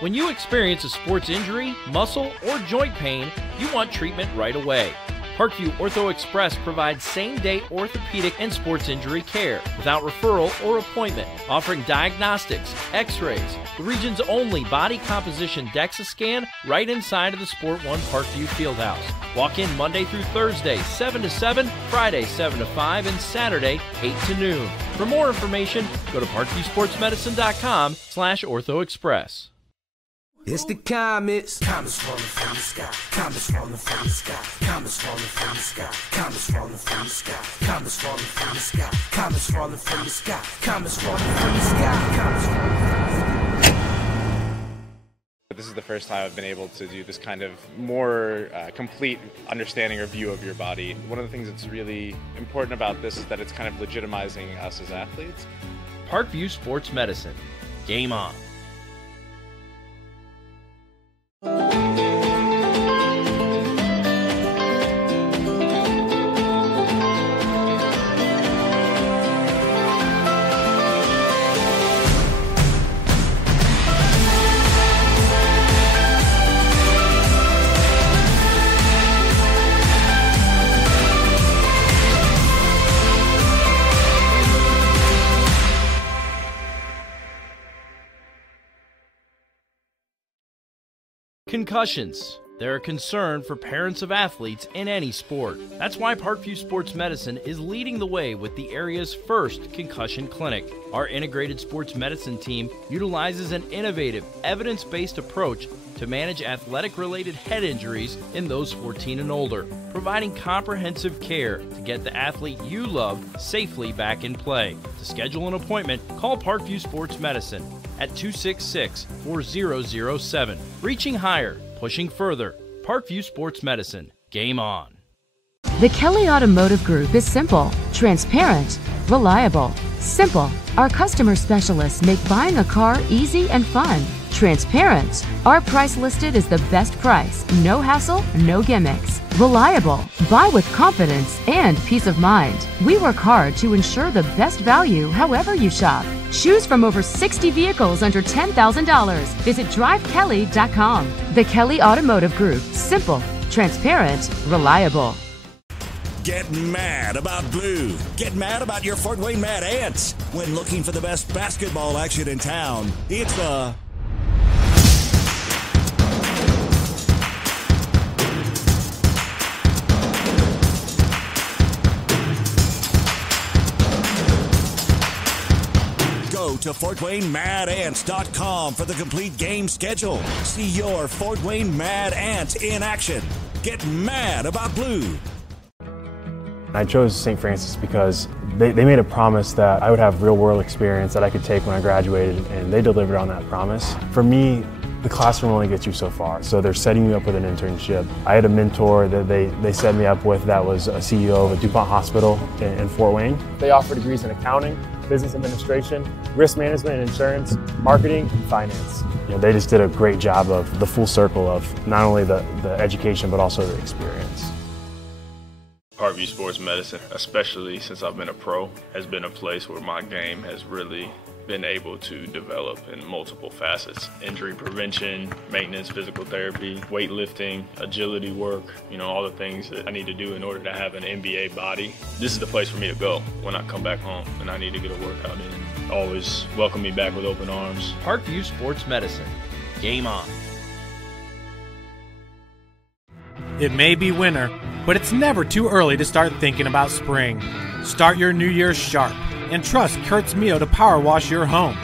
When you experience a sports injury, muscle, or joint pain, you want treatment right away. Parkview Ortho Express provides same-day orthopedic and sports injury care without referral or appointment, offering diagnostics, x-rays, the region's only body composition DEXA scan right inside of the Sport One Parkview Fieldhouse. Walk in Monday through Thursday, 7 to 7, Friday, 7 to 5, and Saturday, 8 to noon. For more information, go to parkviewsportsmedicine.com/orthoexpress. It's the comets. Comets falling from the sky. Comets falling from the sky. Comets falling from the sky. Comets falling from the sky. Comets falling from the sky. Comets falling from the sky. Comets falling from the sky. Comets falling from the sky. This is the first time I've been able to do this kind of more complete understanding or view of your body. One of the things that's really important about this is that it's kind of legitimizing us as athletes. Parkview Sports Medicine. Game on. Concussions. They're a concern for parents of athletes in any sport. That's why Parkview Sports Medicine is leading the way with the area's first concussion clinic. Our integrated sports medicine team utilizes an innovative, evidence-based approach to manage athletic-related head injuries in those 14 and older, providing comprehensive care to get the athlete you love safely back in play. To schedule an appointment, call Parkview Sports Medicine at 266-4007. Reaching higher, pushing further. Parkview Sports Medicine. Game on. The Kelly Automotive Group is simple, transparent, reliable. Simple. Our customer specialists make buying a car easy and fun. Transparent. Our price listed is the best price. No hassle, no gimmicks. Reliable. Buy with confidence and peace of mind. We work hard to ensure the best value however you shop. Choose from over 60 vehicles under $10,000. Visit drivekelly.com. The Kelly Automotive Group. Simple, transparent, reliable. Get mad about blue. Get mad about your Fort Wayne Mad Ants. When looking for the best basketball action in town, it's the Go to FortWayneMadAnts.com for the complete game schedule. See your Fort Wayne Mad Ants in action. Get mad about blue. I chose St. Francis because they made a promise that I would have real-world experience that I could take when I graduated, and they delivered on that promise. For me, the classroom only gets you so far, so they're setting you up with an internship. I had a mentor that they set me up with that was a CEO of a DuPont hospital in Fort Wayne. They offer degrees in accounting, business administration, risk management and insurance, marketing, and finance. You know, they just did a great job of the full circle of not only the education but also the experience. Parkview Sports Medicine, especially since I've been a pro, has been a place where my game has really been able to develop in multiple facets. Injury prevention, maintenance, physical therapy, weightlifting, agility work, you know, all the things that I need to do in order to have an NBA body. This is the place for me to go when I come back home and I need to get a workout in. Always welcome me back with open arms. Parkview Sports Medicine. Game on. It may be winter, but it's never too early to start thinking about spring. Start your new year sharp and trust Kurt's Mio to power wash your home.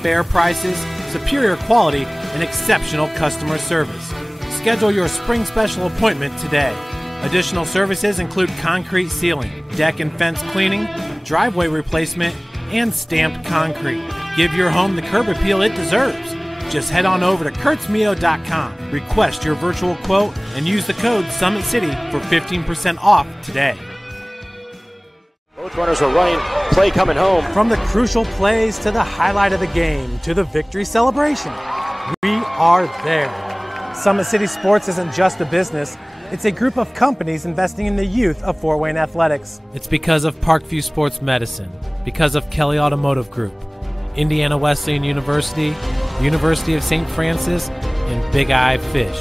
Fair prices, superior quality, and exceptional customer service. Schedule your spring special appointment today. Additional services include concrete sealing, deck and fence cleaning, driveway replacement, and stamped concrete. Give your home the curb appeal it deserves. Just head on over to kurtzmio.com, request your virtual quote, and use the code SummitCity for 15% off today. Both runners are running, play coming home. From the crucial plays to the highlight of the game to the victory celebration, we are there. Summit City Sports isn't just a business, it's a group of companies investing in the youth of Fort Wayne athletics. It's because of Parkview Sports Medicine, because of Kelly Automotive Group, Indiana Wesleyan University, University of St. Francis, and Big Eye Fish,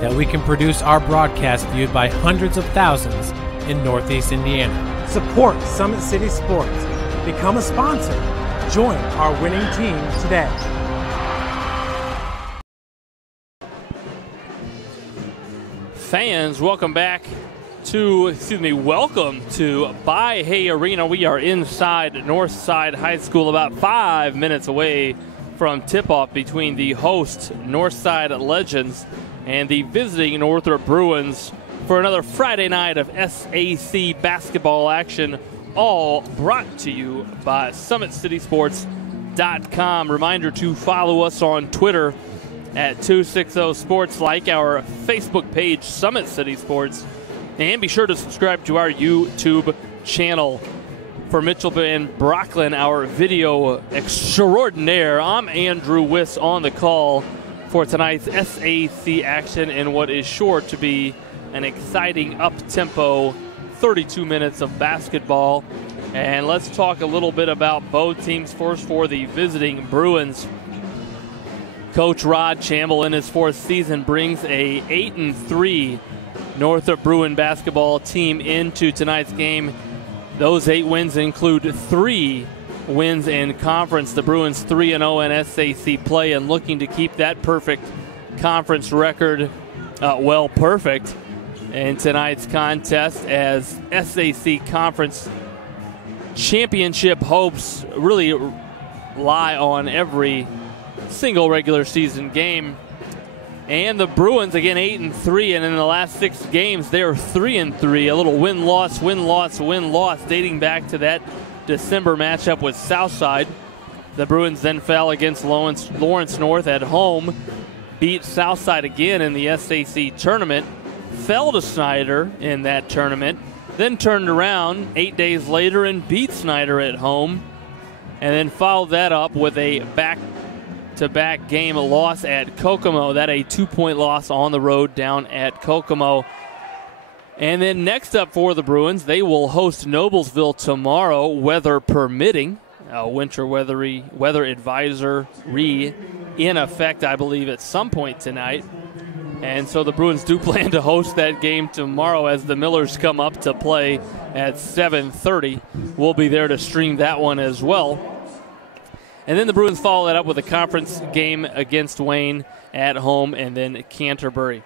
that we can produce our broadcast viewed by hundreds of thousands in Northeast Indiana. Support Summit City Sports. Become a sponsor. Join our winning team today. Fans, welcome to Buy Hay Arena. We are inside Northside High School, about 5 minutes away from tip-off between the host Northside Legends and the visiting Northrop Bruins for another Friday night of SAC basketball action, all brought to you by SummitCitySports.com. Reminder to follow us on Twitter at 260 Sports, like our Facebook page, Summit City Sports, and be sure to subscribe to our YouTube channel. For Mitchell and Brocklin, our video extraordinaire, I'm Andrew Wiss on the call for tonight's SAC action in what is sure to be an exciting up-tempo 32 minutes of basketball. And let's talk a little bit about both teams. First, for the visiting Bruins, Coach Rod Chamble in his fourth season brings a 8-3 Northrop Bruin basketball team into tonight's game. Those 8 wins include 3 wins in conference. The Bruins 3-0 in SAC play and looking to keep that perfect conference record, perfect in tonight's contest, as SAC conference championship hopes really lie on every single regular season game. And the Bruins, again, 8-3, and in the last 6 games, they're 3-3. A little win-loss, win-loss, win-loss, dating back to that December matchup with Southside. The Bruins then fell against Lawrence North at home, beat Southside again in the SAC tournament, fell to Snyder in that tournament, then turned around 8 days later and beat Snyder at home, and then followed that up with a back-to-back game loss at Kokomo. That a 2-point loss on the road down at Kokomo. And then next up for the Bruins, they will host Noblesville tomorrow, weather permitting. Winter weather advisory in effect, I believe, at some point tonight. And so the Bruins do plan to host that game tomorrow as the Millers come up to play at 7:30. We'll be there to stream that one as well. And then the Bruins follow that up with a conference game against Wayne at home, and then Canterbury.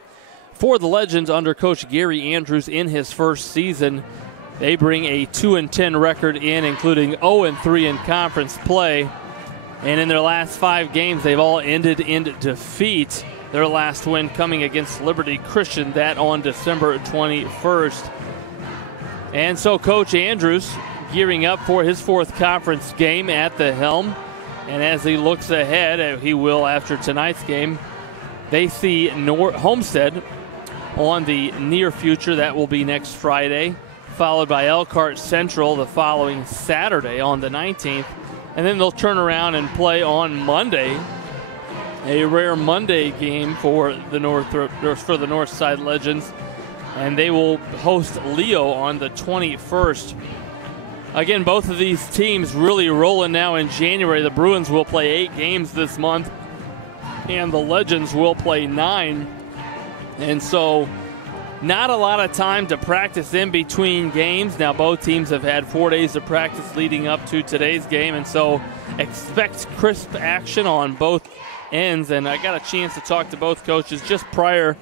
For the Legends, under Coach Gary Andrews in his first season, they bring a 2-10 record in, including 0-3 in conference play. And in their last 5 games, they've all ended in defeat. Their last win coming against Liberty Christian, that on December 21st. And so Coach Andrews gearing up for his 4th conference game at the helm. And as he looks ahead, he will after tonight's game, they see Homestead on the near future. That will be next Friday, followed by Elkhart Central the following Saturday on the 19th. And then they'll turn around and play on Monday, a rare Monday game for the Northside Legends. And they will host Leo on the 21st. Again, both of these teams really rolling now in January. The Bruins will play 8 games this month, and the Legends will play 9. And so not a lot of time to practice in between games. Now both teams have had 4 days of practice leading up to today's game, and so expect crisp action on both ends. And I got a chance to talk to both coaches just prior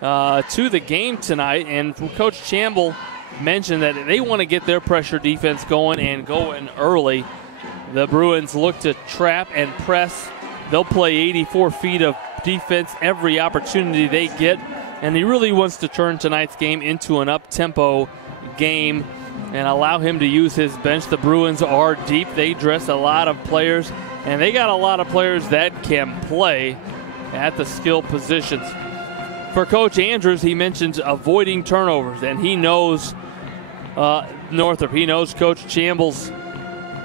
to the game tonight, and Coach Chamble mentioned that they want to get their pressure defense going and going early. The Bruins look to trap and press. They'll play 84 feet of defense every opportunity they get, and he really wants to turn tonight's game into an up-tempo game and allow him to use his bench. The Bruins are deep. They dress a lot of players, and they got a lot of players that can play at the skill positions. For Coach Andrews, he mentions avoiding turnovers, and he knows Northrop. He knows Coach Chamble's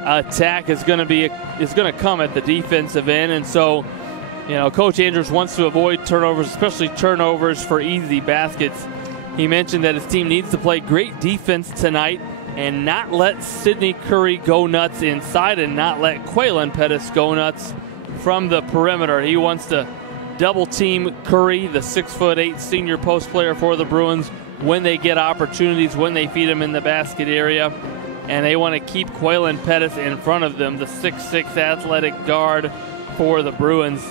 attack is going to come at the defensive end, and so Coach Andrews wants to avoid turnovers, especially turnovers for easy baskets. He mentioned that his team needs to play great defense tonight and not let Sidney Curry go nuts inside and not let Quaylen Pettis go nuts from the perimeter. He wants to double team Curry, the 6'8" senior post player for the Bruins, when they get opportunities, when they feed him in the basket area. And they want to keep Quaylen Pettis in front of them, the 6'6" athletic guard for the Bruins.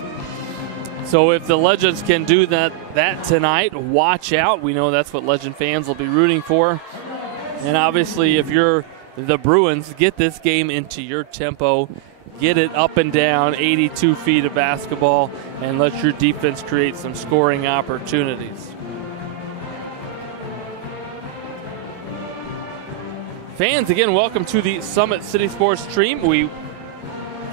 So if the Legends can do that tonight, watch out. We know that's what Legend fans will be rooting for. And obviously, if you're the Bruins, get this game into your tempo. Get it up and down, 82 feet of basketball, and let your defense create some scoring opportunities. Fans, again, welcome to the Summit City Sports stream. We've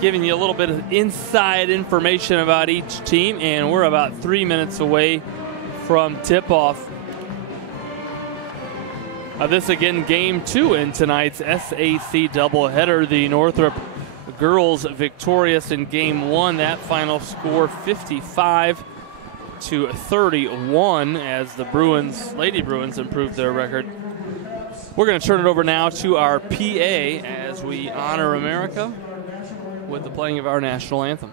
given you a little bit of inside information about each team, and we're about 3 minutes away from tip-off. This, again, Game 2 in tonight's SAC doubleheader. The Northrop girls victorious in Game 1. That final score 55-31 as the Lady Bruins improved their record. We're going to turn it over now to our PA as we honor America with the playing of our national anthem.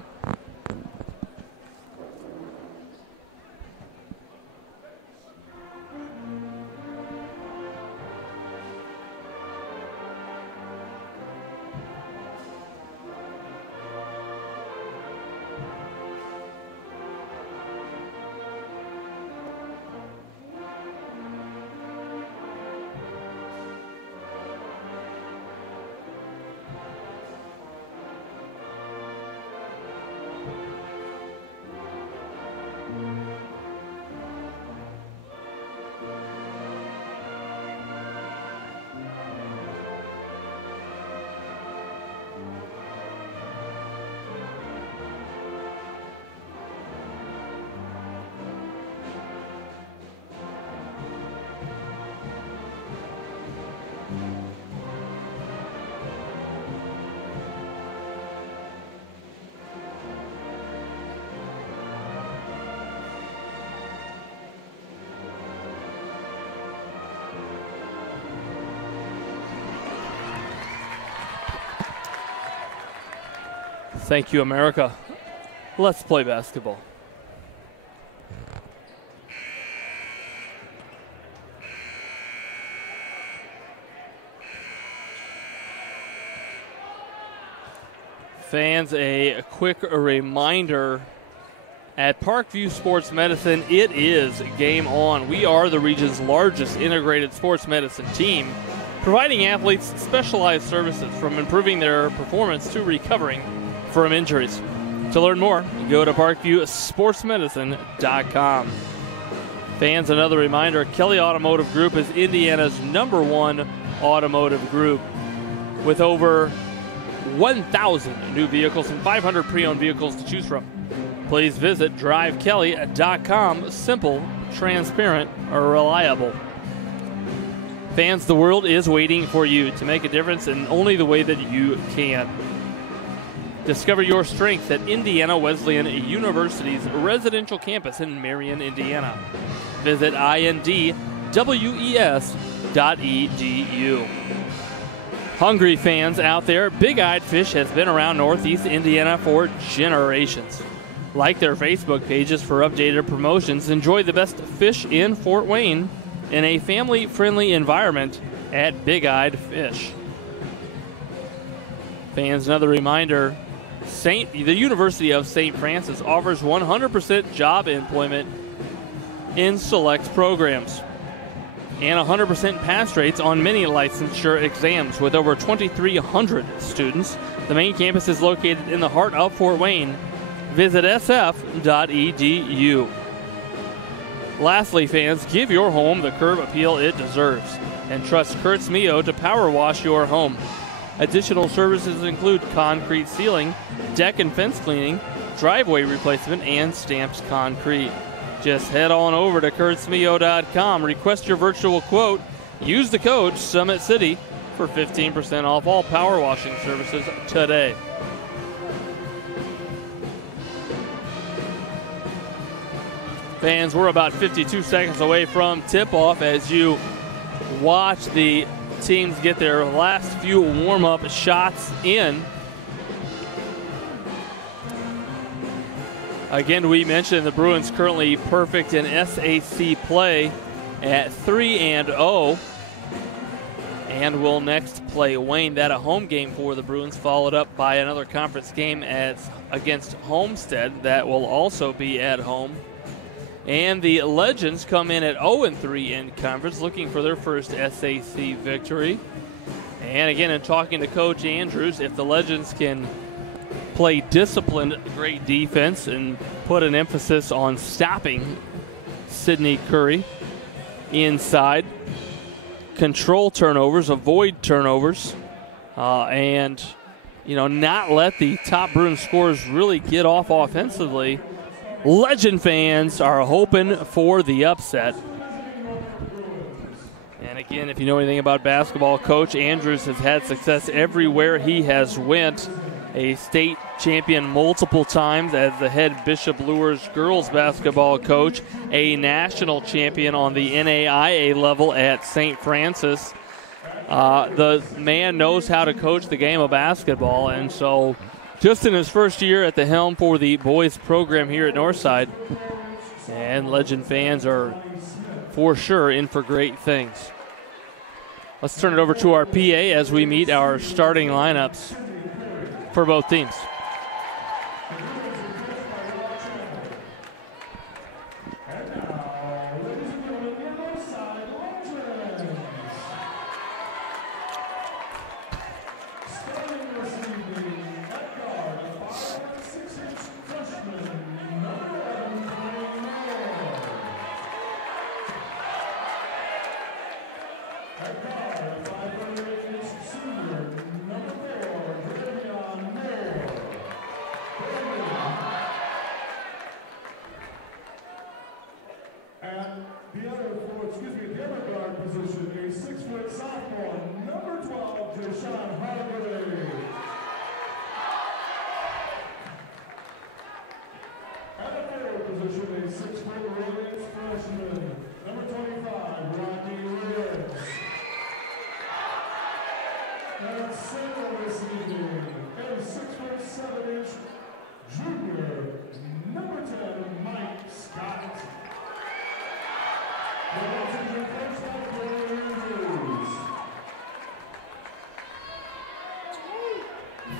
Thank you, America. Let's play basketball. Fans, a quick reminder, at Parkview Sports Medicine, it is game on. We are the region's largest integrated sports medicine team, providing athletes specialized services from improving their performance to recovering from injuries. To learn more, go to parkviewsportsmedicine.com. Fans, another reminder, Kelly Automotive Group is Indiana's #1 automotive group with over 1,000 new vehicles and 500 pre-owned vehicles to choose from. Please visit drivekelly.com. Simple, transparent, reliable. Fans, the world is waiting for you to make a difference in only the way that you can. Discover your strength at Indiana Wesleyan University's residential campus in Marion, Indiana. Visit indwes.edu. Hungry fans out there, Big Eyed Fish has been around Northeast Indiana for generations. Like their Facebook pages for updated promotions. Enjoy the best fish in Fort Wayne in a family-friendly environment at Big Eyed Fish. Fans, another reminder, the University of St. Francis offers 100% job employment in select programs and 100% pass rates on many licensure exams with over 2,300 students. The main campus is located in the heart of Fort Wayne. Visit sf.edu. Lastly, fans, give your home the curb appeal it deserves and trust Kurtz Mio to power wash your home. Additional services include concrete sealing, deck and fence cleaning, driveway replacement, and stamped concrete. Just head on over to kurtzmio.com, request your virtual quote, use the code SummitCity for 15% off all power washing services today. Fans, we're about 52 seconds away from tip-off as you watch the teams get their last few warm-up shots in. Again, we mentioned the Bruins currently perfect in SAC play at 3-0. And will next play Wayne. That a home game for the Bruins, followed up by another conference game against Homestead. That will also be at home. And the Legends come in at 0-3 in conference, looking for their first SAC victory. And again, in talking to Coach Andrews, if the Legends can play disciplined, great defense and put an emphasis on stopping Sydney Curry inside, control turnovers, avoid turnovers, and not let the top Bruins scorers really get off offensively, Legend fans are hoping for the upset. And again, if you know anything about basketball, Coach Andrews has had success everywhere he has went. A state champion multiple times as the head Bishop Luers girls basketball coach, a national champion on the NAIA level at St. Francis. The man knows how to coach the game of basketball, and so just in his first year at the helm for the boys program here at Northside, and Legend fans are for sure in for great things. Let's turn it over to our PA as we meet our starting lineups for both teams.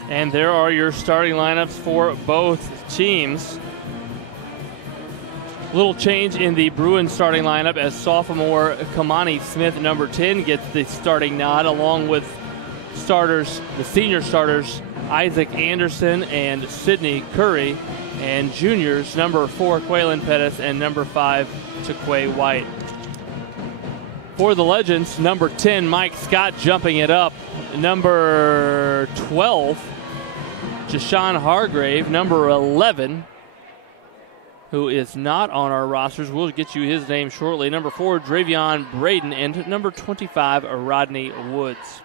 And there are your starting lineups for both teams. Little change in the Bruins starting lineup as sophomore Kamani Smith, number 10, gets the starting nod, along with the senior starters, Isaac Anderson and Sydney Curry, and juniors, number 4, Quaylen Pettis, and number 5, Taquay White. For the Legends, number 10, Mike Scott jumping it up. Number 12, Jashawn Hargrave. Number 11, who is not on our rosters, we'll get you his name shortly. Number 4, Dravion Braden, and number 25, Rodney Woods.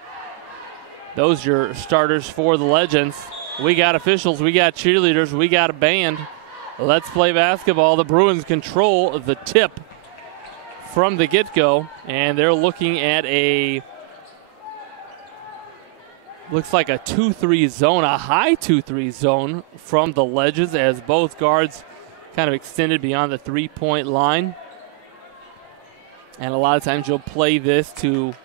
Those are your starters for the Legends. We got officials, we got cheerleaders, we got a band. Let's play basketball. The Bruins control the tip from the get-go, and they're looking at looks like a 2-3 zone, a high 2-3 zone from the Legends, as both guards kind of extended beyond the three-point line. And a lot of times you'll play this to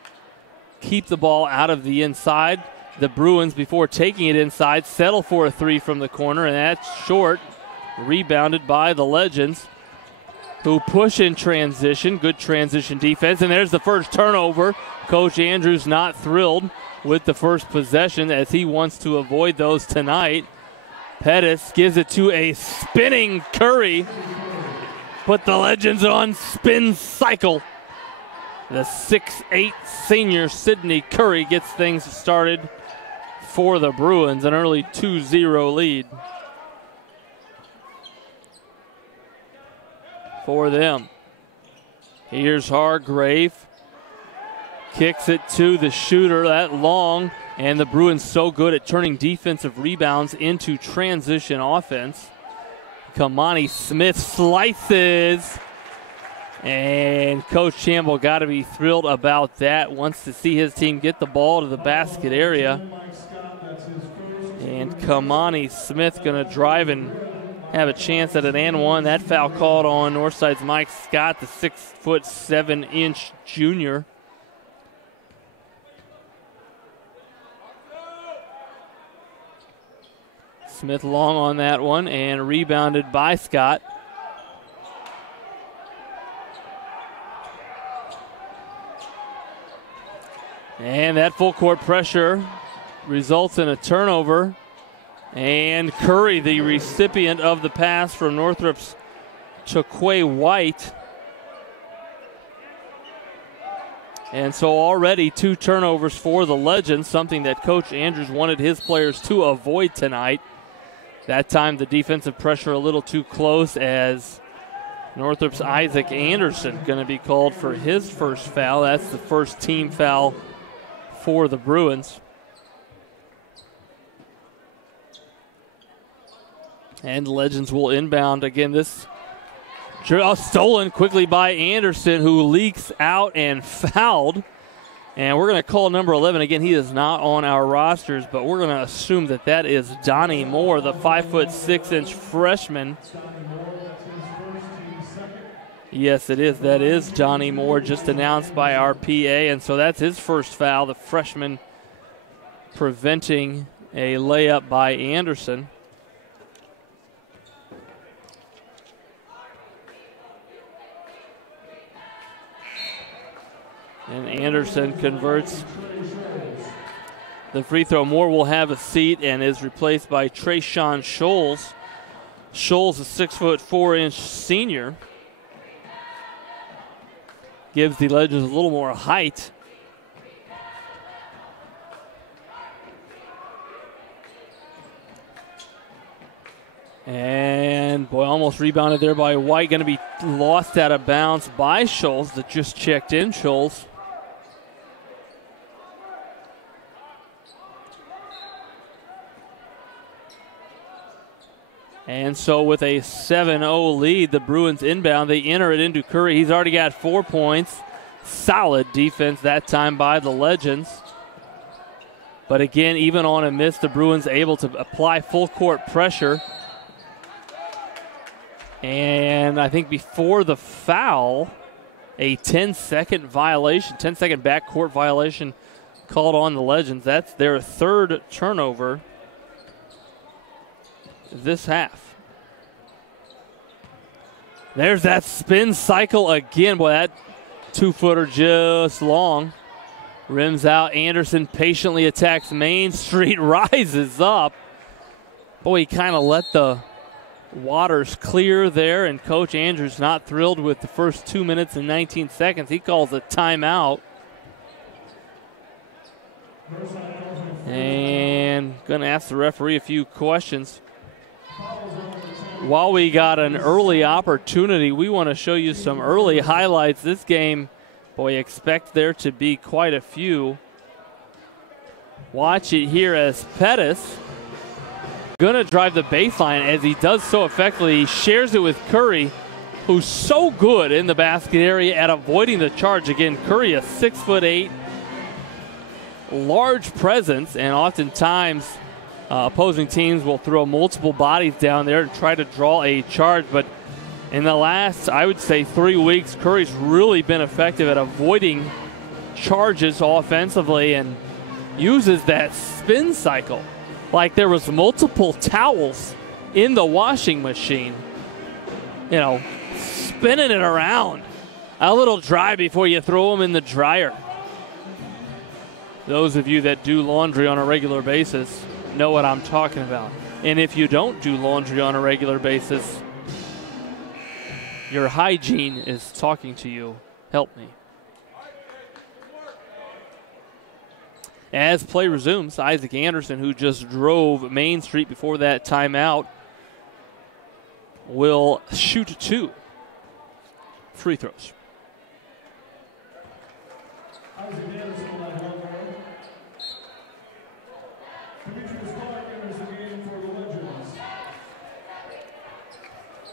keep the ball out of the inside. The Bruins, before taking it inside, settle for a 3 from the corner, and that's short. Rebounded by the Legends, who push in transition. Good transition defense, and there's the first turnover. Coach Andrews not thrilled with the first possession, as he wants to avoid those tonight. Pettis gives it to a spinning Curry. Put the Legends on spin cycle. The 6'8" senior Sydney Curry gets things started for the Bruins, an early 2-0 lead for them. Here's Hargrave. Kicks it to the shooter, that long, and the Bruins so good at turning defensive rebounds into transition offense. Kamani Smith slices, and Coach Campbell got to be thrilled about that. Wants to see his team get the ball to the basket area. And Kamani Smith going to drive and have a chance at an and one. That foul called on Northside's Mike Scott, the 6'7" junior. Smith long on that one and rebounded by Scott. And that full court pressure results in a turnover. And Curry, the recipient of the pass from Northrop's Chaquay White. And so already 2 turnovers for the Legends, something that Coach Andrews wanted his players to avoid tonight. That time the defensive pressure a little too close, as Northrop's Isaac Anderson going to be called for his first foul. That's the first team foul for the Bruins. And Legends will inbound again. This stolen quickly by Anderson, who leaks out and fouled. And we're going to call number 11. Again, he is not on our rosters, but we're going to assume that that is Donnie Moore, the 5'6" freshman. Yes, it is. That is Donnie Moore, just announced by our PA. And so that's his first foul, the freshman preventing a layup by Anderson. And Anderson converts the free throw. Moore will have a seat and is replaced by Trayshawn Scholes. Scholes, a 6'4" senior, gives the Legends a little more height. And boy, almost rebounded there by White. Going to be lost out of bounds by Scholes that just checked in. Scholes. And so with a 7-0 lead, the Bruins inbound. They enter it into Curry. He's already got 4 points. Solid defense that time by the Legends. But again, even on a miss, the Bruins able to apply full court pressure. And I think before the foul, a 10-second violation, 10-second backcourt violation called on the Legends. That's their third turnover this half. There's that spin cycle again. Boy, that 2-footer just long. Rims out. Anderson patiently attacks Main Street, rises up. Boy, he kind of let the waters clear there, and Coach Andrews not thrilled with the first 2 minutes and 19 seconds. He calls a timeout. And going to ask the referee a few questions. While we got an early opportunity, we want to show you some early highlights. This game, boy, expect there to be quite a few. Watch it here as Pettis going to drive the baseline. As he does so effectively, he shares it with Curry, who's so good in the basket area at avoiding the charge. Again, Curry, a 6'8", large presence, and oftentimes opposing teams will throw multiple bodies down there and try to draw a charge. But in the last, I would say, 3 weeks, Curry's really been effective at avoiding charges offensively and uses that spin cycle like there was multiple towels in the washing machine. You know, spinning it around. A little dry before you throw them in the dryer. Those of you that do laundry on a regular basis know what I'm talking about. And if you don't do laundry on a regular basis, your hygiene is talking to you. Help me. As play resumes, Isaac Anderson, who just drove Main Street before that timeout, will shoot 2 free throws.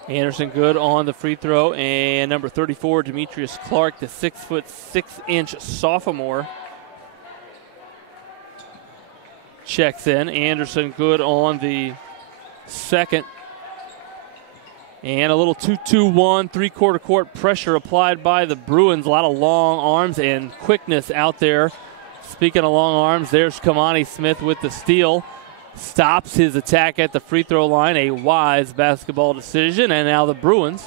Anderson good on the free throw, and number 34, Demetrius Clark, the 6'6" sophomore, checks in. Anderson good on the second And a little 2-2-1, three-quarter court pressure applied by the Bruins. A lot of long arms and quickness out there. Speaking of long arms, there's Kamani Smith with the steal. Stops his attack at the free throw line. A wise basketball decision. And now the Bruins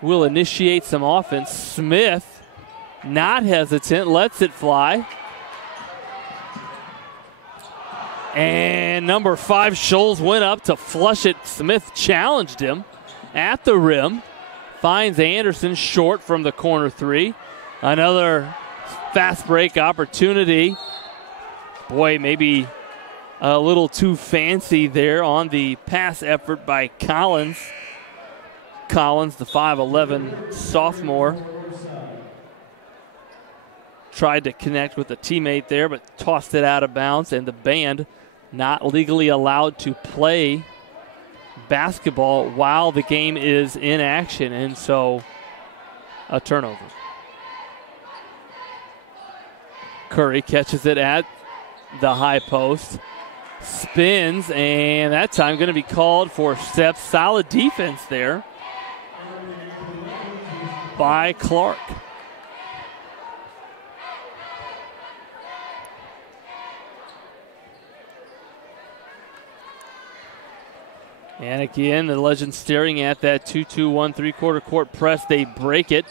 will initiate some offense. Smith, not hesitant, lets it fly. And number 5, Scholes, went up to flush it. Smith challenged him at the rim. Finds Anderson short from the corner 3. Another fast break opportunity. Boy, maybe a little too fancy there on the pass effort by Collins. Collins, the 5'11 sophomore, tried to connect with a teammate there, but tossed it out of bounds, and the band not legally allowed to play basketball while the game is in action, and so a turnover. Curry catches it at the high post, spins, and that time going to be called for steps. Solid defense there by Clark. And again, the Legends staring at that 2-2-1 three-quarter court press. They break it.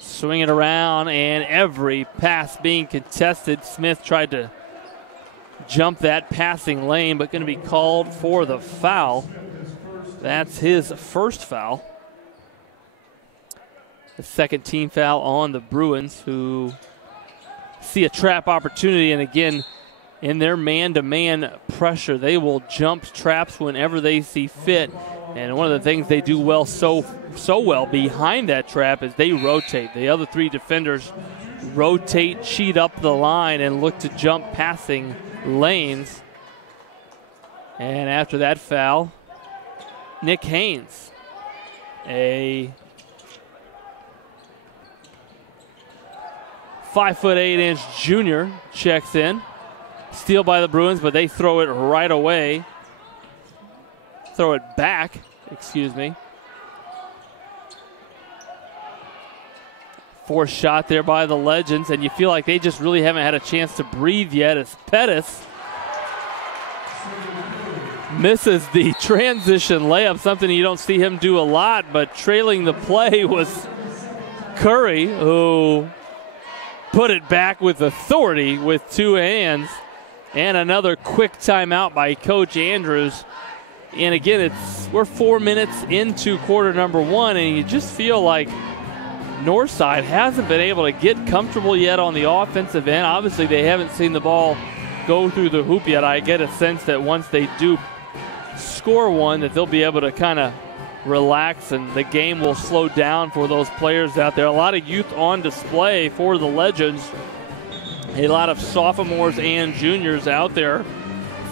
Swing it around, and every pass being contested. Smith tried to jump that passing lane, but going to be called for the foul. That's his first foul. The second team foul on the Bruins, who see a trap opportunity, and again, in their man-to-man pressure, they will jump traps whenever they see fit. And one of the things they do well, so well behind that trap, is they rotate. The other 3 defenders rotate, cheat up the line, and look to jump passing lanes. And after that foul, Nick Haynes, a 5'8" junior, checks in. Steal by the Bruins, but they throw it right away. Throw it back, excuse me. Forced shot there by the Legends, and you feel like they just really haven't had a chance to breathe yet as Pettis misses the transition layup, something you don't see him do a lot, but trailing the play was Curry, who put it back with authority with 2 hands. And another quick timeout by Coach Andrews. And again, we're 4 minutes into quarter number 1, and you just feel like Northside hasn't been able to get comfortable yet on the offensive end. Obviously, they haven't seen the ball go through the hoop yet. I get a sense that once they do score one, that they'll be able to kind of relax, and the game will slow down for those players out there. A lot of youth on display for the Legends. A lot of sophomores and juniors out there.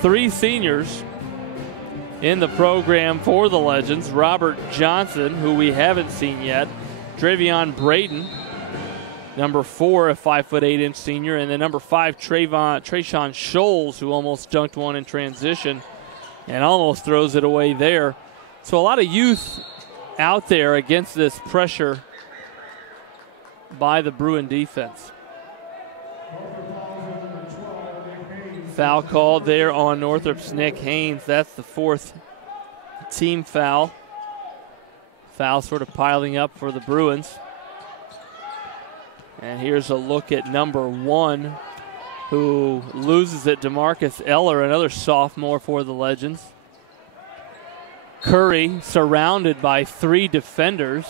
3 seniors in the program for the Legends. Robert Johnson, who we haven't seen yet. Dravion Braden, number 4, a 5'8" senior. And then number 5, Trayshawn Scholes, who almost dunked one in transition and almost throws it away there. So a lot of youth out there against this pressure by the Bruin defense. Foul called there on Northrop's Nick Haynes. That's the 4th team foul. Foul sort of piling up for the Bruins. And here's a look at number 1, who loses it. DeMarcus Eller, another sophomore for the Legends. Curry surrounded by 3 defenders.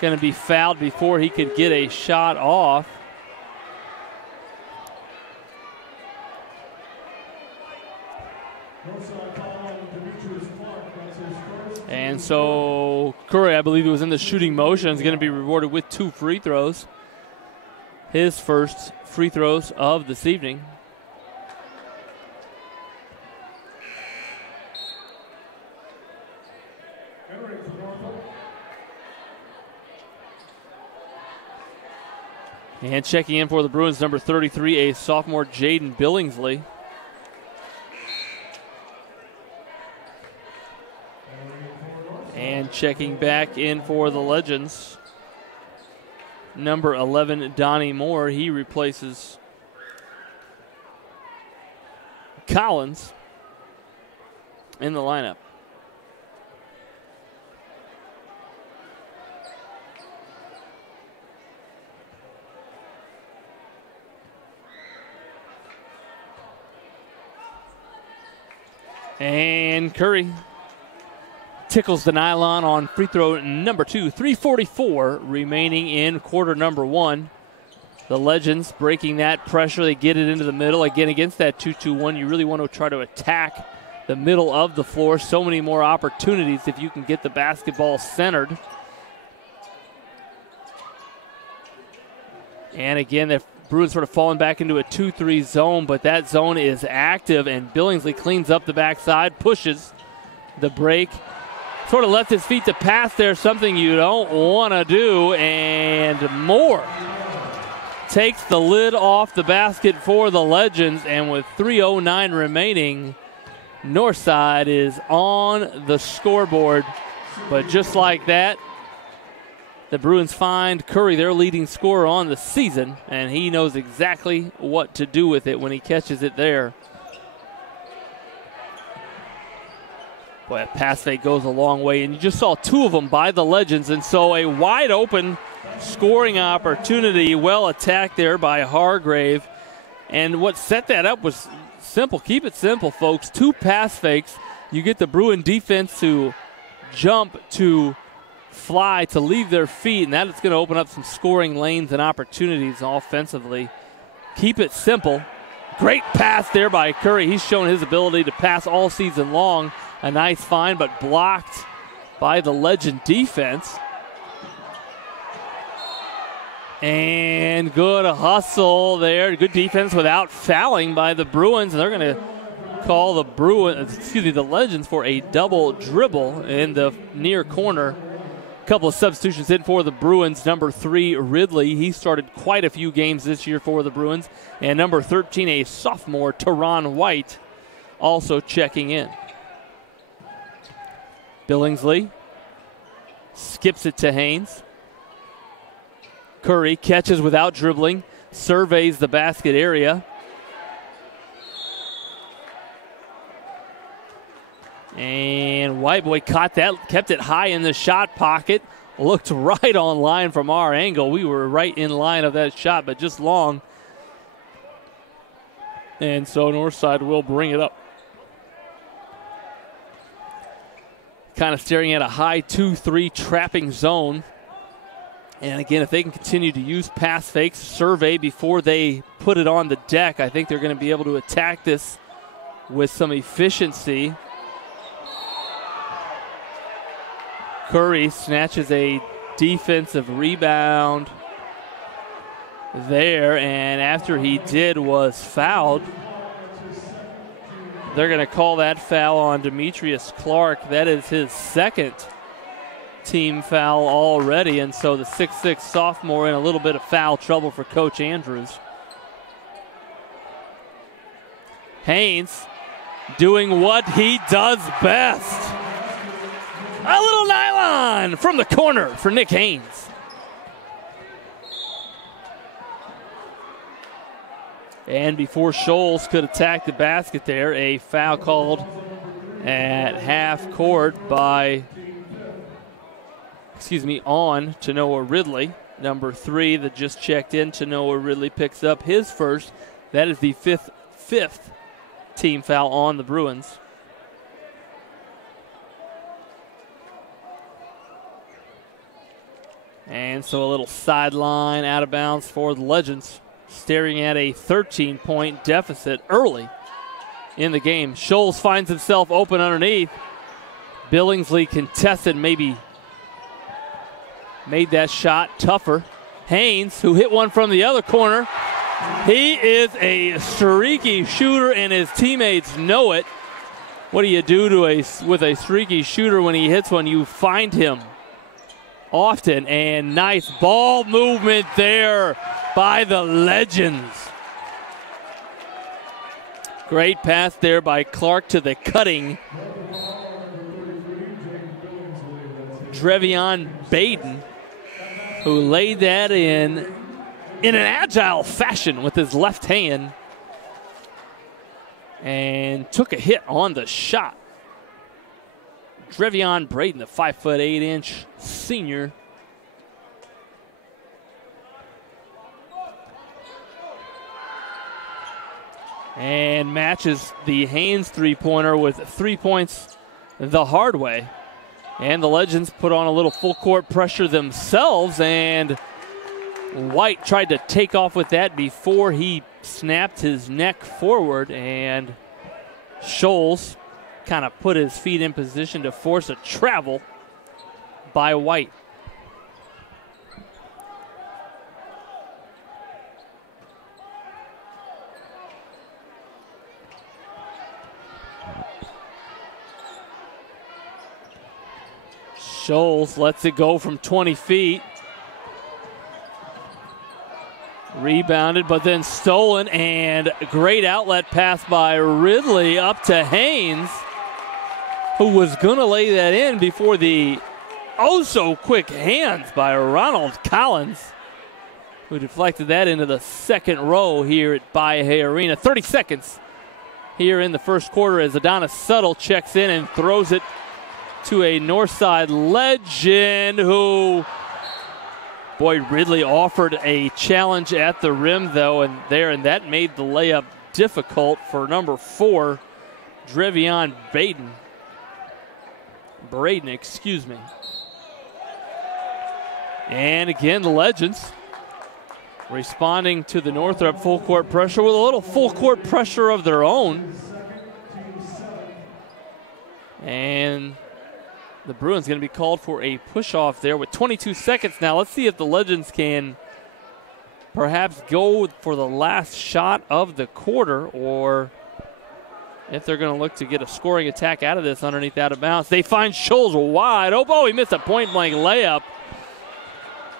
Going to be fouled before he could get a shot off. And so Curry, I believe he was in the shooting motion, is going to be rewarded with 2 free throws. His first free throws of this evening. And checking in for the Bruins, number 33, a sophomore, Jaden Billingsley. And checking back in for the Legends, number 11, Donnie Moore. He replaces Collins in the lineup. And Curry tickles the nylon on free throw number 2. 3:44 remaining in quarter number 1. The Legends breaking that pressure. They get it into the middle. Again, against that 2-2-1, you really want to try to attack the middle of the floor. So many more opportunities if you can get the basketball centered. And again, the Bruins sort of falling back into a 2-3 zone, but that zone is active, and Billingsley cleans up the backside, pushes the break. Sort of left his feet to pass there, something you don't want to do, and Moore takes the lid off the basket for the Legends, and with 3:09 remaining, Northside is on the scoreboard. But just like that, the Bruins find Curry, their leading scorer on the season, and he knows exactly what to do with it when he catches it there. Boy, that pass fake goes a long way, and you just saw 2 of them by the Legends, and so a wide open scoring opportunity, well attacked there by Hargrave. And what set that up was simple. Keep it simple, folks. 2 pass fakes. You get the Bruin defense to jump, to fly, to leave their feet, and that is going to open up some scoring lanes and opportunities offensively. Keep it simple. Great pass there by Curry. He's shown his ability to pass all season long. A nice find, but blocked by the Legend defense. And good hustle there. Good defense without fouling by the Bruins. And they're going to call the Legends for a double dribble in the near corner. Couple of substitutions in for the Bruins. Number 3, Ridley. He started quite a few games this year for the Bruins. And number 13, a sophomore, Teron White, also checking in. Billingsley skips it to Haynes. Curry catches without dribbling, surveys the basket area. And Whiteboy caught that, kept it high in the shot pocket. Looked right on line from our angle. We were right in line of that shot, but just long. And so Northside will bring it up. Kind of staring at a high 2-3 trapping zone. And again, if they can continue to use pass fakes, survey before they put it on the deck, I think they're going to be able to attack this with some efficiency. Curry snatches a defensive rebound there, and after he did was fouled. They're going to call that foul on Demetrius Clark. That is his second team foul already, and so the 6'6 sophomore in a little bit of foul trouble for Coach Andrews. Haynes doing what he does best. A little nylon from the corner for Nick Haynes. And before Scholes could attack the basket there, a foul called at half court on to Noah Ridley. Number 3 that just checked in, to Noah Ridley, picks up his first. That is the fifth team foul on the Bruins. And so a little sideline out of bounds for the Legends, staring at a 13-point deficit early in the game. Scholes finds himself open underneath. Billingsley contested, maybe made that shot tougher. Haynes, who hit one from the other corner. He is a streaky shooter, and his teammates know it. What do you do with a streaky shooter when he hits one? You find him often, and nice ball movement there by the Legends. Great pass there by Clark to the cutting Drevion Baden, who laid that in an agile fashion with his left hand and took a hit on the shot. Drevion Braden, the 5'8" senior. And matches the Haynes three-pointer with 3 points the hard way. And the Legends put on a little full-court pressure themselves, and White tried to take off with that before he snapped his neck forward, and Scholes kind of put his feet in position to force a travel by White. Scholes lets it go from 20 feet. Rebounded, but then stolen, and great outlet pass by Ridley up to Haynes, who was going to lay that in before the oh-so-quick hands by Ronald Collins, who deflected that into the second row here at Baye Arena. 30 seconds here in the first quarter as Adonis Suttle checks in and throws it to a Northside Legend who, boy, Ridley offered a challenge at the rim, though, and that made the layup difficult for number 4, Drevion Braden, excuse me. And again, the Legends responding to the Northrop full court pressure with a little full court pressure of their own. And the Bruins going to be called for a push-off there with 22 seconds now. Let's see if the Legends can perhaps go for the last shot of the quarter, or if they're going to look to get a scoring attack out of this underneath out of bounds. They find Scholes wide open. Oh, he missed a point-blank layup.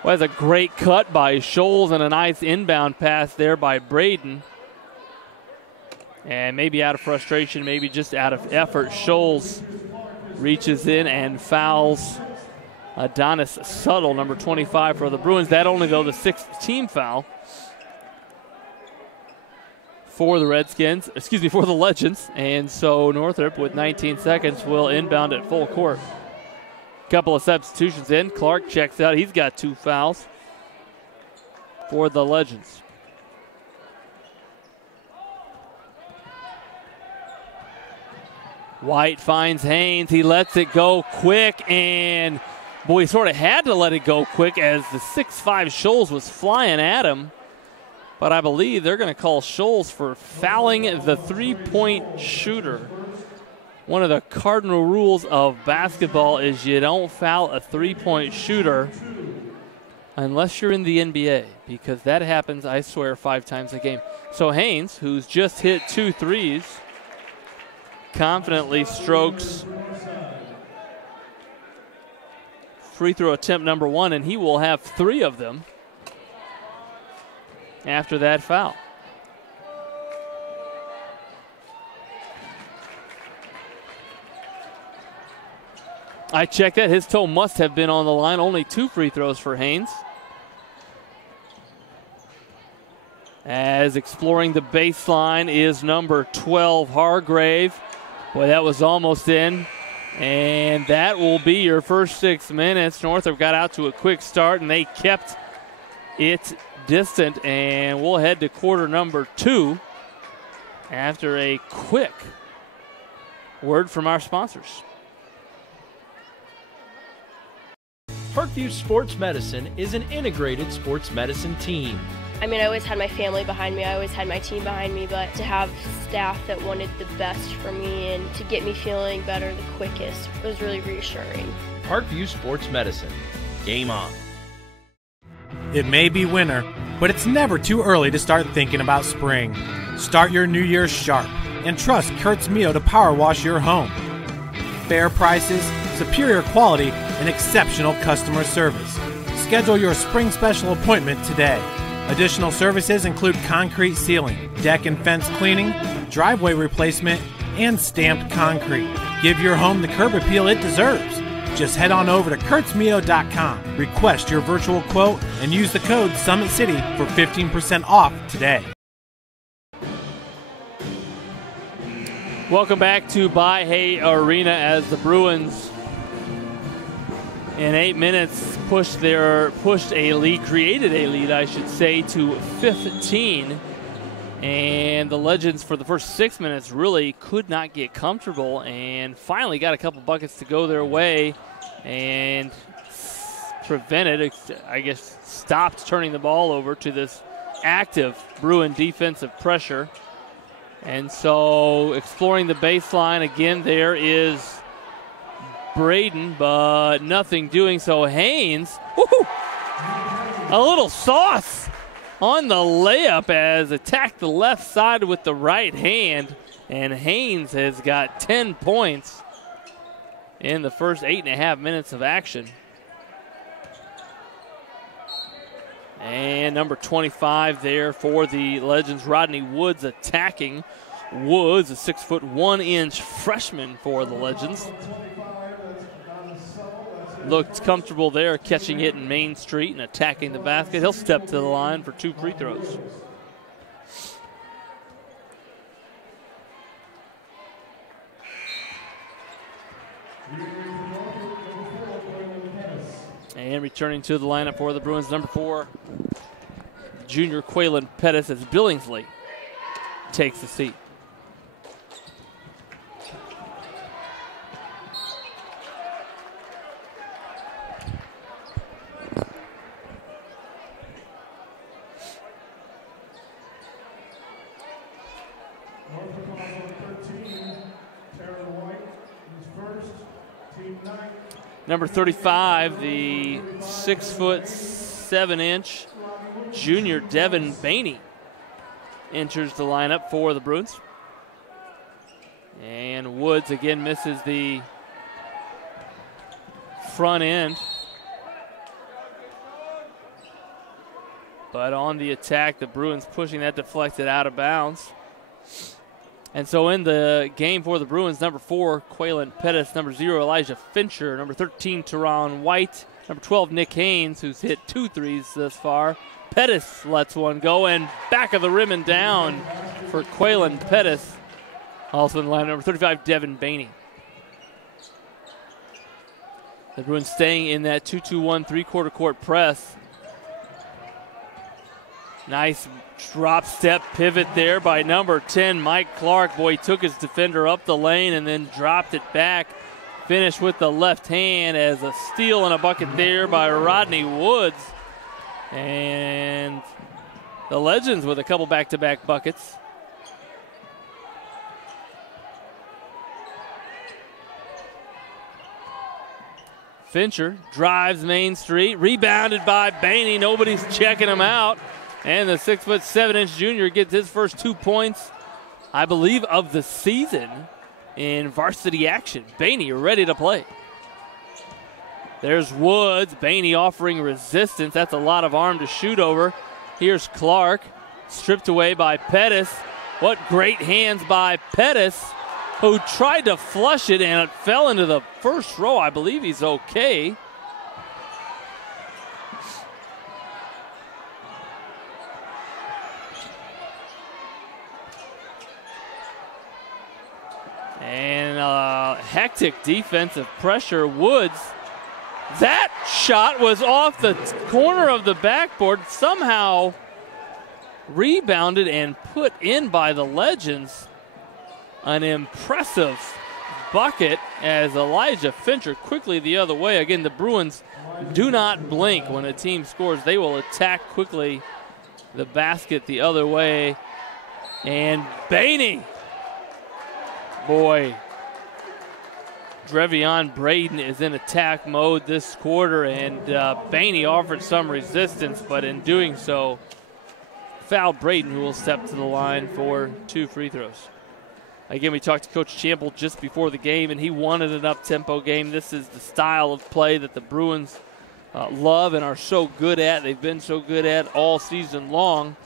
Well, that's a great cut by Scholes and a nice inbound pass there by Braden. And maybe out of frustration, maybe just out of effort, Scholes reaches in and fouls Adonis Suttle, number 25 for the Bruins. That only, though, the 6th team foul for the for the Legends. And so Northrop, with 19 seconds, will inbound at full court. Couple of substitutions in. Clark checks out. He's got 2 fouls for the Legends. White finds Haynes. He lets it go quick, and boy, he sort of had to let it go quick as the 6'5" Scholes was flying at him. But I believe they're going to call Scholes for fouling the three-point shooter. One of the cardinal rules of basketball is you don't foul a three-point shooter unless you're in the NBA, because that happens, I swear, 5 times a game. So Haynes, who's just hit 2 threes, confidently strokes free throw attempt number 1, and he will have 3 of them after that foul. I checked that. His toe must have been on the line. Only 2 free throws for Haynes. As exploring the baseline is number 12, Hargrave. Boy, that was almost in. And that will be your first 6 minutes. Northrop got out to a quick start, and they kept it distant. And we'll head to quarter number 2 after a quick word from our sponsors. Parkview Sports Medicine is an integrated sports medicine team. I mean, I always had my family behind me, I always had my team behind me, but to have staff that wanted the best for me and to get me feeling better the quickest was really reassuring. Parkview Sports Medicine. Game on. It may be winter, but it's never too early to start thinking about spring. Start your new year sharp and trust Kurt's Mio to power wash your home. Fair prices, superior quality, and exceptional customer service. Schedule your spring special appointment today. Additional services include concrete sealing, deck and fence cleaning, driveway replacement, and stamped concrete. Give your home the curb appeal it deserves. Just head on over to kurtzmio.com, request your virtual quote, and use the code SummitCity for 15% off today. Welcome back to Buy Hay Arena as the Bruins in 8 minutes created a lead, I should say, to 15. And the Legends for the first 6 minutes really could not get comfortable and finally got a couple buckets to go their way and stopped turning the ball over to this active Bruin defensive pressure. And so exploring the baseline again, there is Braden, but nothing doing. So Haynes, a little sauce on the layup as attacked the left side with the right hand. And Haynes has got 10 points in the first 8.5 minutes of action. And number 25 there for the Legends, Rodney Woods attacking. Woods, a 6'1" freshman for the Legends. Looked comfortable there, catching it in Main Street and attacking the basket. He'll step to the line for 2 free throws. And returning to the lineup for the Bruins, number 4, junior Quaylen Pettis, as Billingsley takes the seat. Number 35, the 6'7" junior Devin Baney enters the lineup for the Bruins. And Woods again misses the front end. But on the attack, the Bruins pushing that deflected out of bounds. And so in the game for the Bruins, number 4, Quaylen Pettis, number 0, Elijah Fincher, number 13, Teron White, number 12, Nick Haynes, who's hit 2 threes thus far. Pettis lets one go, and back of the rim and down for Quaylen Pettis. Also in the line, number 35, Devin Baney. The Bruins staying in that 2-2-1 three-quarter court press. Nice drop step pivot there by number 10, Mike Clark. Boy, he took his defender up the lane and then dropped it back. Finished with the left hand as a steal and a bucket there by Rodney Woods. And the Legends with a couple back-to-back buckets. Fincher drives Main Street, rebounded by Baney. Nobody's checking him out. And the 6'7" junior gets his first 2 points, I believe, of the season in varsity action. Baney ready to play. There's Woods. Baney offering resistance. That's a lot of arm to shoot over. Here's Clark, stripped away by Pettis. What great hands by Pettis, who tried to flush it and it fell into the first row. I believe he's okay. And hectic defensive pressure. Woods, that shot was off the corner of the backboard, somehow rebounded and put in by the Legends. An impressive bucket as Elijah Fincher quickly the other way. Again, the Bruins do not blink when a team scores. They will attack quickly the basket the other way. And Baney, boy, Drevion Braden is in attack mode this quarter, and Baney offered some resistance, but in doing so, fouled Braden, who will step to the line for 2 free throws. Again, we talked to Coach Chample just before the game, and he wanted an up-tempo game. This is the style of play that the Bruins love and are so good at. They've been so good at all season long.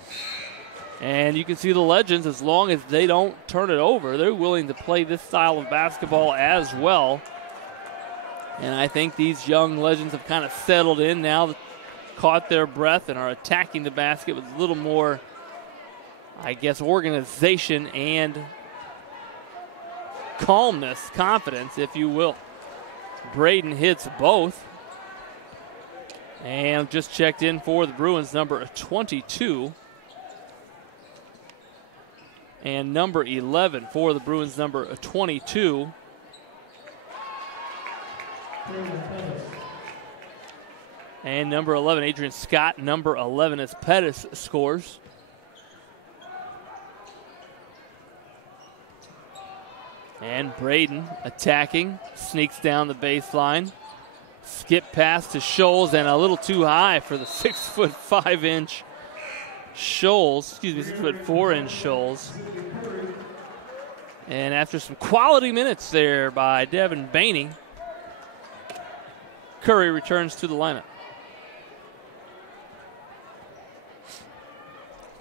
And you can see the Legends, as long as they don't turn it over, they're willing to play this style of basketball as well. And I think these young Legends have kind of settled in now, caught their breath, and are attacking the basket with a little more, I guess, organization and calmness, confidence, if you will. Braden hits both. And just checked in for the Bruins, number 22. And number 11 for the Bruins, number 22. And number 11, Adrian Scott. Number 11 as Pettis scores. And Braden attacking, sneaks down the baseline. Skip pass to Scholes, and a little too high for the 6'5" Scholes. Excuse me, 6'4" Scholes. And after some quality minutes there by Devin Baney, Curry returns to the lineup.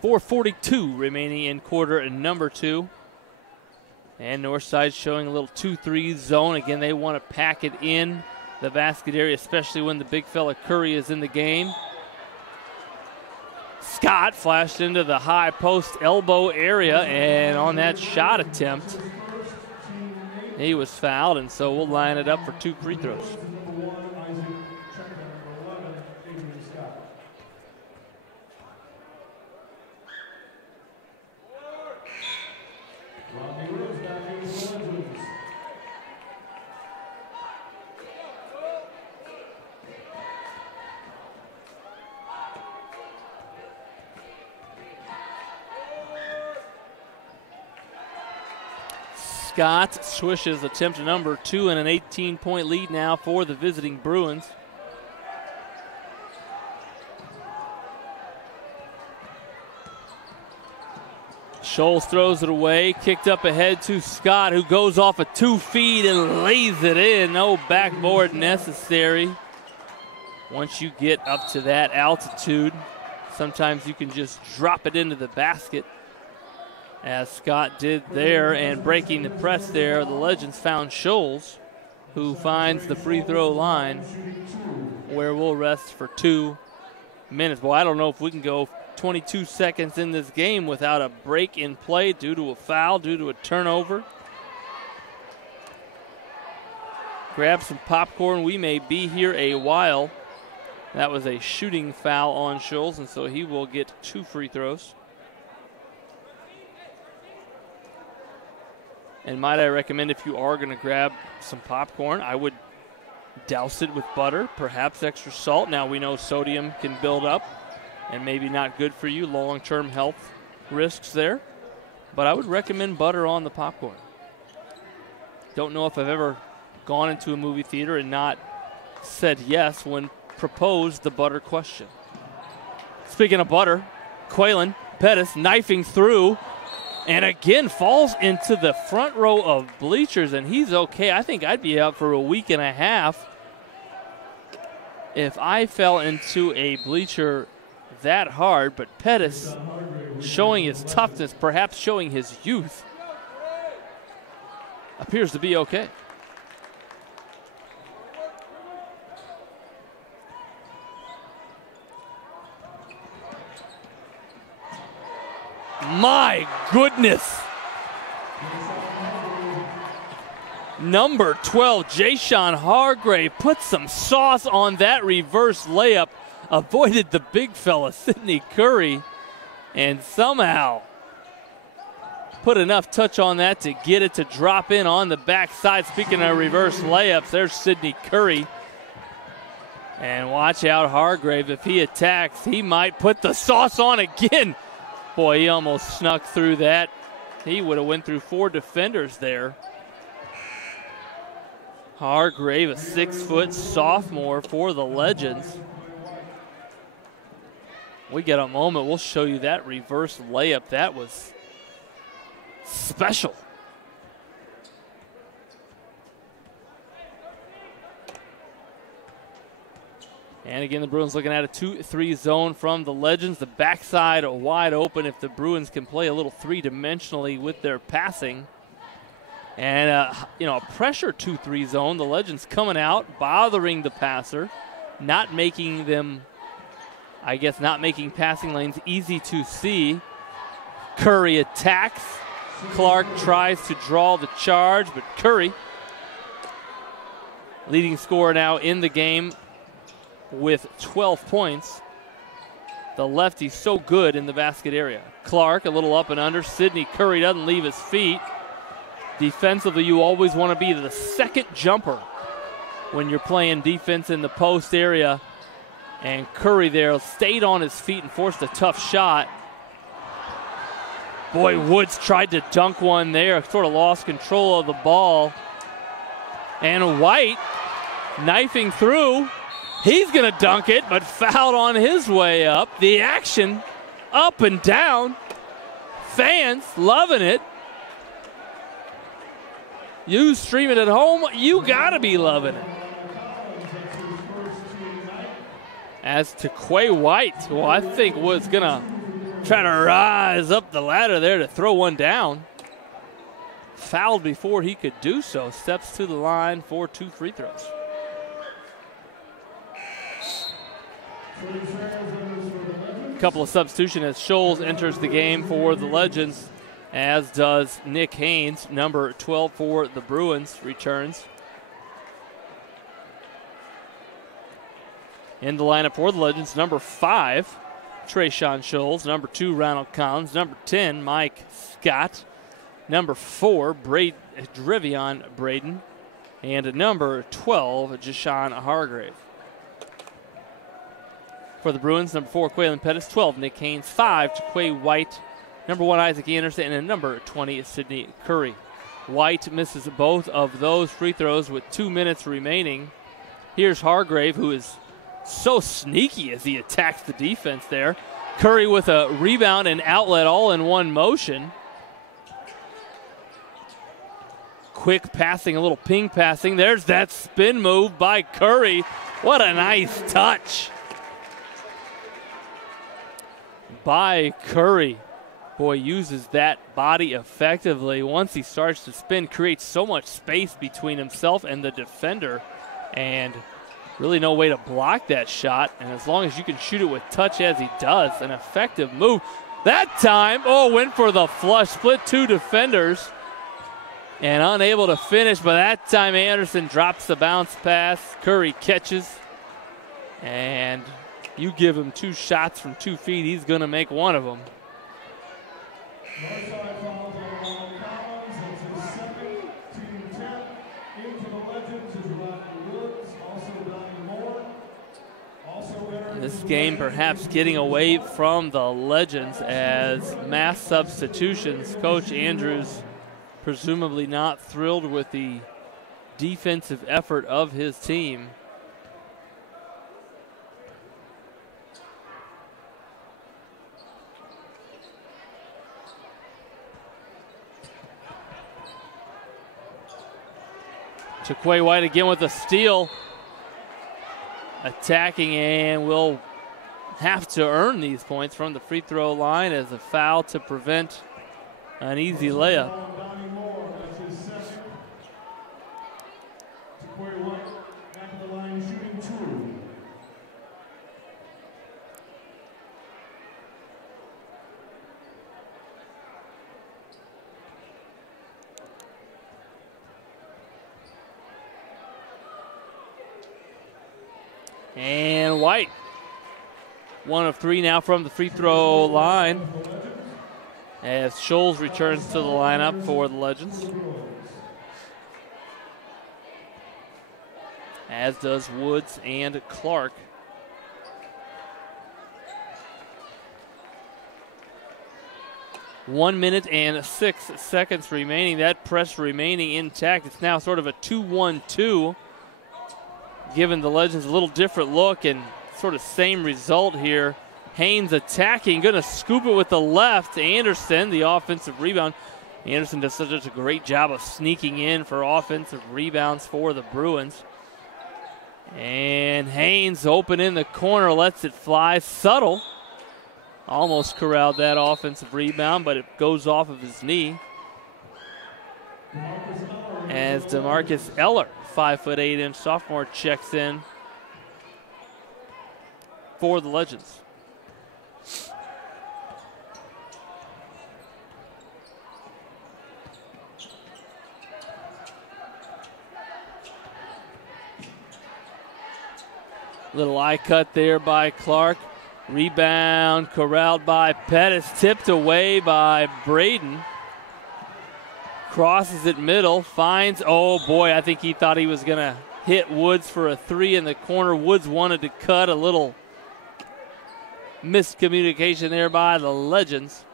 4:42 remaining in quarter number 2. And Northside showing a little 2-3 zone. Again, they want to pack it in the basket area, especially when the big fella Curry is in the game. Scott flashed into the high post elbow area, and on that shot attempt, he was fouled, and so we'll line it up for 2 free throws. Scott swishes attempt number 2 and an 18-point lead now for the visiting Bruins. Scholes throws it away, kicked up ahead to Scott, who goes off of 2 feet and lays it in. No backboard necessary. Once you get up to that altitude, sometimes you can just drop it into the basket, as Scott did there. And breaking the press there, the Legends found Scholes, who finds the free throw line, where we'll rest for 2 minutes. Well, I don't know if we can go 22 seconds in this game without a break in play due to a foul, due to a turnover. Grab some popcorn. We may be here a while. That was a shooting foul on Scholes, and so he will get 2 free throws. And might I recommend, if you are going to grab some popcorn, I would douse it with butter, perhaps extra salt. Now we know sodium can build up and maybe not good for you, long-term health risks there. But I would recommend butter on the popcorn. Don't know if I've ever gone into a movie theater and not said yes when proposed the butter question. Speaking of butter, Quaylen Pettis knifing through, and again falls into the front row of bleachers, and he's okay. I think I'd be out for a week and a half if I fell into a bleacher that hard. But Pettis showing his toughness, perhaps showing his youth, appears to be okay. My goodness. Number 12, Jayshawn Hargrave, put some sauce on that reverse layup. Avoided the big fella, Sidney Curry, and somehow put enough touch on that to get it to drop in on the backside. Speaking of reverse layups, there's Sidney Curry. And watch out, Hargrave. If he attacks, he might put the sauce on again. Boy, he almost snuck through that. He would have went through 4 defenders there. Hargrave, a 6-foot sophomore for the Legends. We get a moment, we'll show you that reverse layup. That was special. And again, the Bruins looking at a 2-3 zone from the Legends. The backside wide open if the Bruins can play a little three-dimensionally with their passing. And, a pressure 2-3 zone. The Legends coming out, bothering the passer, not making passing lanes easy to see. Curry attacks. Clark tries to draw the charge, but Curry, leading scorer now in the game with 12 points. The lefty so good in the basket area. Clark a little up and under. Sidney Curry doesn't leave his feet. Defensively, you always want to be the second jumper when you're playing defense in the post area. And Curry there stayed on his feet and forced a tough shot. Boy, Woods tried to dunk one there, sort of lost control of the ball. And White knifing through. He's going to dunk it, but fouled on his way up. The action up and down. Fans loving it. You stream it at home, you got to be loving it. As to Quay White, who I think was going to try to rise up the ladder there to throw one down. Fouled before he could do so. Steps to the line for 2 free throws. A couple of substitutions as Scholes enters the game for the Legends, as does Nick Haynes, number 12 for the Bruins, returns. In the lineup for the Legends, number 5, Trayshawn Scholes, number 2, Ronald Collins, number 10, Mike Scott, number 4, Drivion Braden, and number 12, Jashawn Hargrave. For the Bruins, number 4, Quaylen Pettis, 12, Nick Haynes, 5, Quay White, number 1, Isaac Anderson, and number 20, Sidney Curry. White misses both of those free throws with 2 minutes remaining. Here's Hargrave, who is so sneaky as he attacks the defense there. Curry with a rebound and outlet all in one motion. Quick passing, a little ping passing. There's that spin move by Curry. What a nice touch by Curry. Boy, uses that body effectively. Once he starts to spin, creates so much space between himself and the defender, and really no way to block that shot. And as long as you can shoot it with touch as he does, an effective move. That time, went for the flush, split 2 defenders, and unable to finish. But that time Anderson drops the bounce pass. Curry catches, and you give him 2 shots from 2 feet, he's going to make one of them. This game perhaps getting away from the Legends as mass substitutions. Coach Andrews presumably not thrilled with the defensive effort of his team. Quay White again with a steal. Attacking, and will have to earn these points from the free throw line as a foul to prevent an easy layup. And White, 1 of 3 now from the free throw line, as Scholes returns to the lineup for the Legends, as does Woods and Clark. One minute and 6 seconds remaining. That press remaining intact. It's now sort of a 2-1-2. Giving the Legends a little different look and sort of same result here. Haynes attacking, going to scoop it with the left. Anderson, the offensive rebound. Anderson does such a great job of sneaking in for offensive rebounds for the Bruins. And Haynes open in the corner, lets it fly. Subtle. Almost corralled that offensive rebound, but it goes off of his knee. As DeMarcus Eller, 5'8" sophomore, checks in for the Legends. Little eye cut there by Clark. Rebound corralled by Pettis, tipped away by Braden. Crosses it middle, finds, oh boy, I think he thought he was going to hit Woods for a three in the corner. Woods wanted to cut, a little miscommunication there by the Legends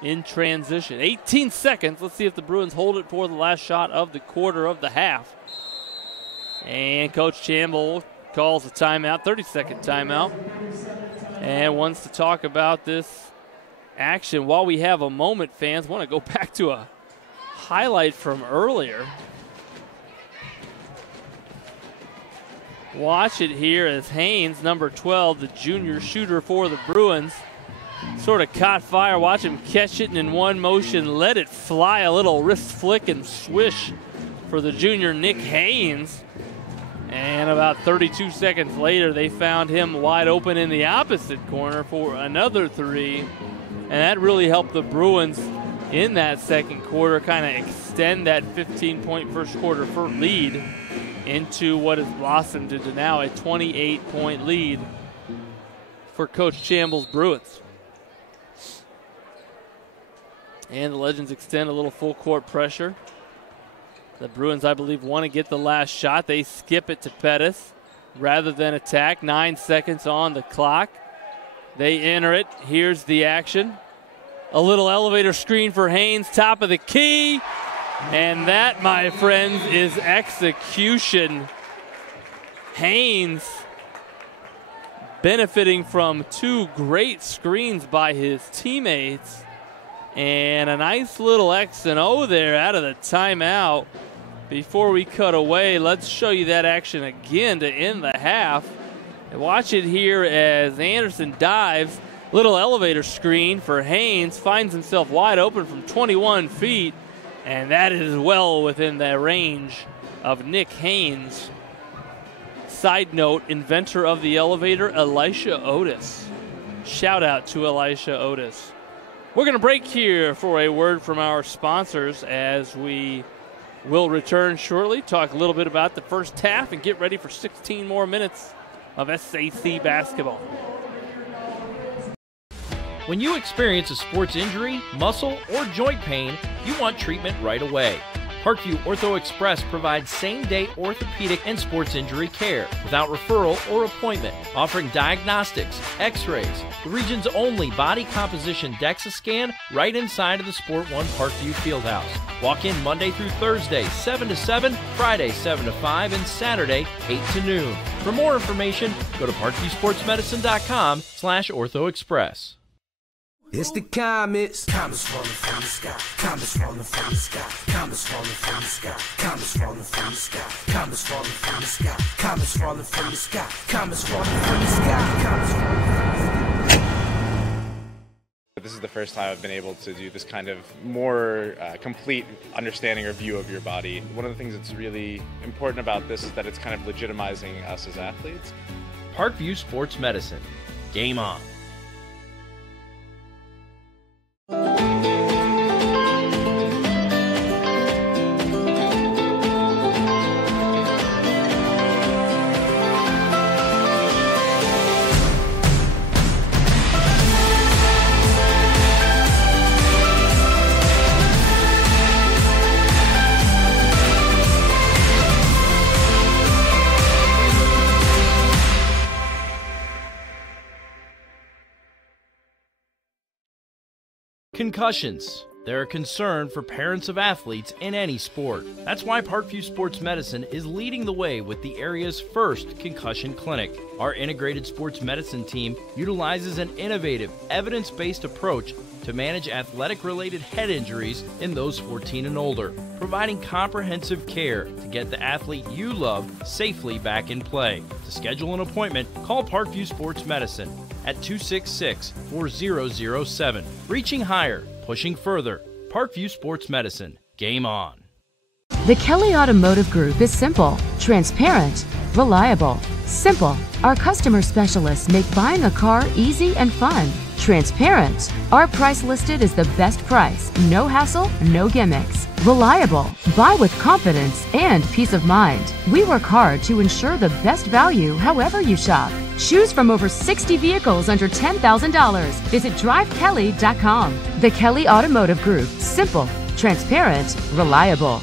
in transition. 18 seconds, let's see if the Bruins hold it for the last shot of the quarter of the half. And Coach Campbell calls a timeout, 30-second timeout, and wants to talk about this action. While we have a moment, fans, want to go back to a highlight from earlier. Watch it here as Haynes, number 12, the junior shooter for the Bruins, sort of caught fire. Watch him catch it and in one motion let it fly. A little wrist flick and swish for the junior Nick Haynes. And about 32 seconds later, they found him wide open in the opposite corner for another three. And that really helped the Bruins in that second quarter kind of extend that 15-point first quarter lead into what has blossomed into now a 28-point lead for Coach Campbell's Bruins. And the Legends extend a little full court pressure. The Bruins, I believe, want to get the last shot. They skip it to Pettis rather than attack. 9 seconds on the clock. They enter it. Here's the action. A little elevator screen for Haynes, top of the key. And that, my friends, is execution. Haynes benefiting from two great screens by his teammates. And a nice little X and O there out of the timeout. Before we cut away, let's show you that action again to end the half. And watch it here as Anderson dives. Little elevator screen for Haynes. Finds himself wide open from 21 feet. And that is well within the range of Nick Haynes. Side note, inventor of the elevator, Elisha Otis. Shout out to Elisha Otis. We're going to break here for a word from our sponsors as we will return shortly, talk a little bit about the first half, and get ready for 16 more minutes of SAC basketball. When you experience a sports injury, muscle, or joint pain, you want treatment right away. Parkview Ortho Express provides same-day orthopedic and sports injury care without referral or appointment, offering diagnostics, x-rays, the region's only body composition DEXA scan right inside of the Sport One Parkview Fieldhouse. Walk in Monday through Thursday, 7 to 7, Friday, 7 to 5, and Saturday, 8 to noon. For more information, go to parkviewsportsmedicine.com/orthoexpress. It's the comets. Comets falling from the sky. Comets falling from the sky. Comets falling from the sky. Comets falling from the sky. Comets falling from the sky. Comets falling from the sky. Comets falling from the sky. Comets falling from the sky. This is the first time I've been able to do this kind of more complete understanding or view of your body. One of the things that's really important about this is that it's kind of legitimizing us as athletes. Parkview Sports Medicine. Game on. Concussions. They're a concern for parents of athletes in any sport. That's why Parkview Sports Medicine is leading the way with the area's first concussion clinic. Our integrated sports medicine team utilizes an innovative, evidence-based approach to manage athletic-related head injuries in those 14 and older, providing comprehensive care to get the athlete you love safely back in play. To schedule an appointment, call Parkview Sports Medicine at 266-4007. Reaching higher, pushing further. Parkview Sports Medicine. Game on. The Kelly Automotive Group is simple, transparent, reliable. Simple. Our customer specialists make buying a car easy and fun. Transparent. Our price listed is the best price. No hassle, no gimmicks. Reliable. Buy with confidence and peace of mind. We work hard to ensure the best value however you shop. Choose from over 60 vehicles under $10,000. Visit drivekelly.com. The Kelly Automotive Group. Simple, transparent, reliable.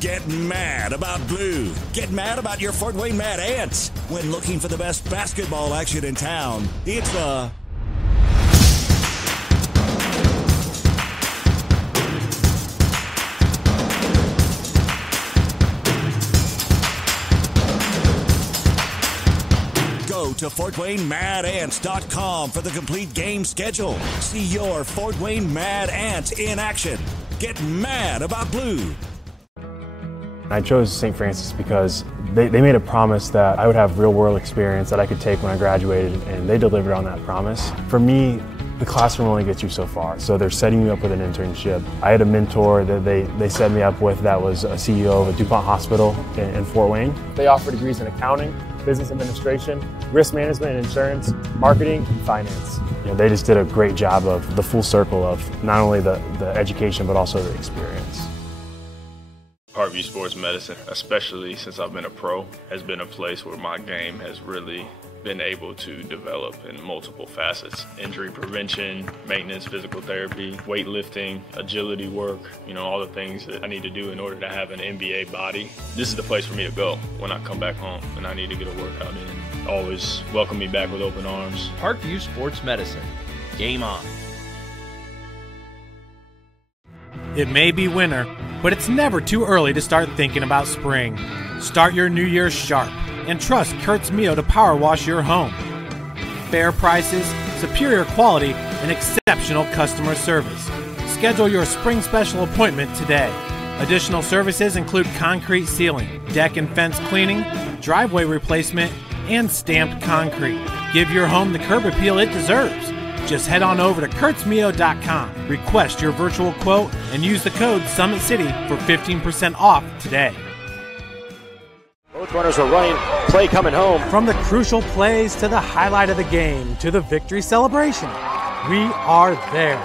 Get mad about blue. Get mad about your Fort Wayne Mad Ants. When looking for the best basketball action in town, it's the Go to FortWayneMadAnts.com for the complete game schedule. See your Fort Wayne Mad Ant in action. Get mad about blue. I chose St. Francis because they made a promise that I would have real-world experience that I could take when I graduated, and they delivered on that promise. For me, the classroom only gets you so far, so they're setting you up with an internship. I had a mentor that they set me up with that was a CEO of a DuPont hospital in Fort Wayne. They offer degrees in accounting, business administration, risk management and insurance, marketing, and finance. You know, they just did a great job of the full circle of not only the education but also the experience. Parkview Sports Medicine, especially since I've been a pro, has been a place where my game has really been able to develop in multiple facets. Injury prevention, maintenance, physical therapy, weightlifting, agility work, all the things that I need to do in order to have an NBA body. This is the place for me to go when I come back home and I need to get a workout in. Always welcome me back with open arms. Parkview Sports Medicine. Game on. It may be winter, but it's never too early to start thinking about spring. Start your new year sharp and trust Kurt's Mio to power wash your home. Fair prices, superior quality, and exceptional customer service. Schedule your spring special appointment today. Additional services include concrete sealing, deck and fence cleaning, driveway replacement, and stamped concrete. Give your home the curb appeal it deserves. Just head on over to kurtzmio.com, request your virtual quote, and use the code SummitCity for 15% off today. Both runners are running, play coming home. From the crucial plays to the highlight of the game to the victory celebration, we are there.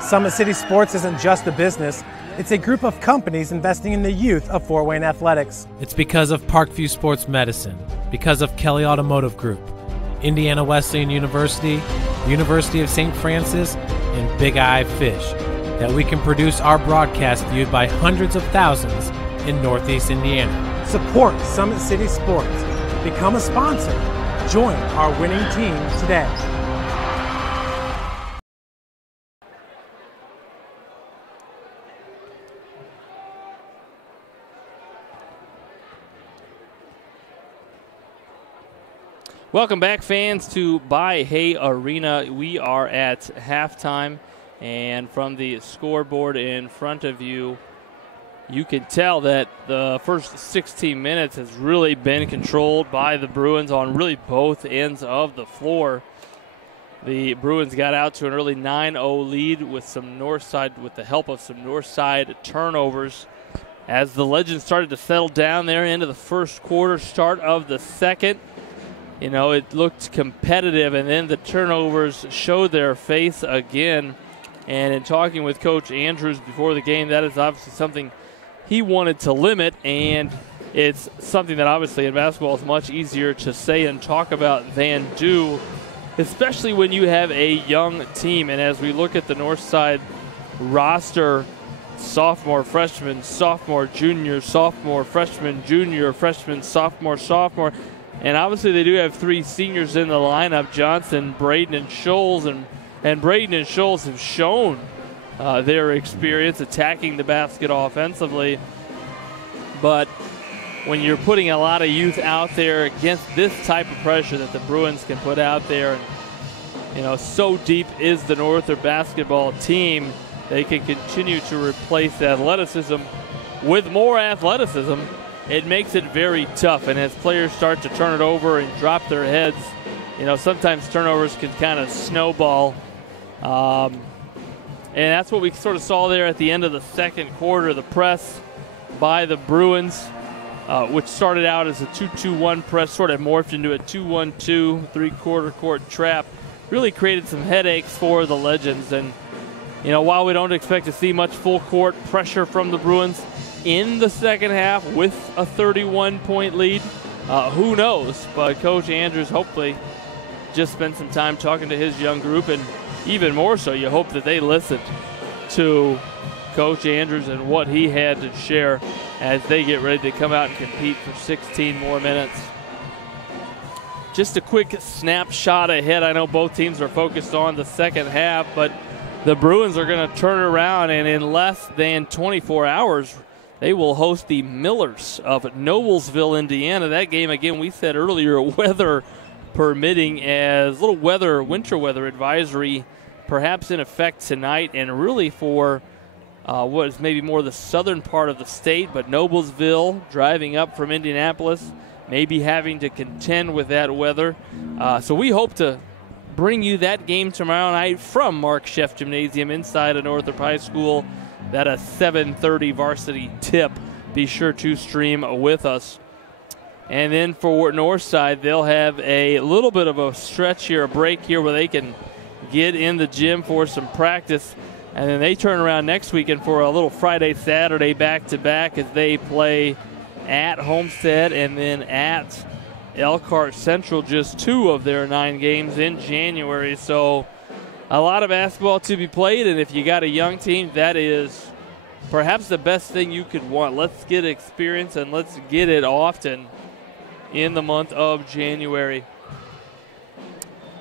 Summit City Sports isn't just a business, it's a group of companies investing in the youth of Fort Wayne athletics. It's because of Parkview Sports Medicine, because of Kelly Automotive Group, Indiana Wesleyan University, University of St. Francis, and Big Eye Fish, that we can produce our broadcast viewed by hundreds of thousands in Northeast Indiana. Support Summit City Sports. Become a sponsor. Join our winning team today. Welcome back, fans, to Buy Hay Arena. We are at halftime, and from the scoreboard in front of you, you can tell that the first 16 minutes has really been controlled by the Bruins on really both ends of the floor. The Bruins got out to an early 9-0 lead with the help of some north side turnovers. As the Legends started to settle down there into the first quarter, start of the second, it looked competitive, and then the turnovers showed their face again. And in talking with Coach Andrews before the game, that is obviously something he wanted to limit, and it's something that obviously in basketball is much easier to say and talk about than do, especially when you have a young team. And as we look at the north side roster, sophomore, freshman, sophomore, junior, sophomore, freshman, junior, freshman, sophomore, sophomore. And obviously they do have three seniors in the lineup, Johnson, Braden, and Scholes. And Braden and Scholes have shown their experience attacking the basket offensively. But when you're putting a lot of youth out there against this type of pressure that the Bruins can put out there, and so deep is the Northrop basketball team, they can continue to replace athleticism with more athleticism. It makes it very tough, and as players start to turn it over and drop their heads, sometimes turnovers can kind of snowball. And that's what we sort of saw there at the end of the second quarter. The press by the Bruins, which started out as a 2-2-1 press, sort of morphed into a 2-1-2 three-quarter court trap, really created some headaches for the Legends. And, while we don't expect to see much full court pressure from the Bruins in the second half with a 31-point lead, who knows? But Coach Andrews hopefully just spent some time talking to his young group, and even more so, you hope that they listened to Coach Andrews and what he had to share as they get ready to come out and compete for 16 more minutes. Just a quick snapshot ahead. I know both teams are focused on the second half, but the Bruins are going to turn around, and in less than 24 hours, they will host the Millers of Noblesville, Indiana. That game, again, we said earlier, weather permitting, as little winter weather advisory perhaps in effect tonight, and really for what is maybe more the southern part of the state, but Noblesville driving up from Indianapolis, maybe having to contend with that weather. So we hope to bring you that game tomorrow night from Mark Scheff Gymnasium inside of Northrop High School. That a 7:30 varsity tip. Be sure to stream with us. And then for Northside, they'll have a little bit of a stretch here, a break here, where they can get in the gym for some practice. And then they turn around next weekend for a little Friday, Saturday back-to-back as they play at Homestead and then at Elkhart Central, just 2 of their 9 games in January. So a lot of basketball to be played, and if you got a young team, that is perhaps the best thing you could want. Let's get experience, and let's get it often in the month of January.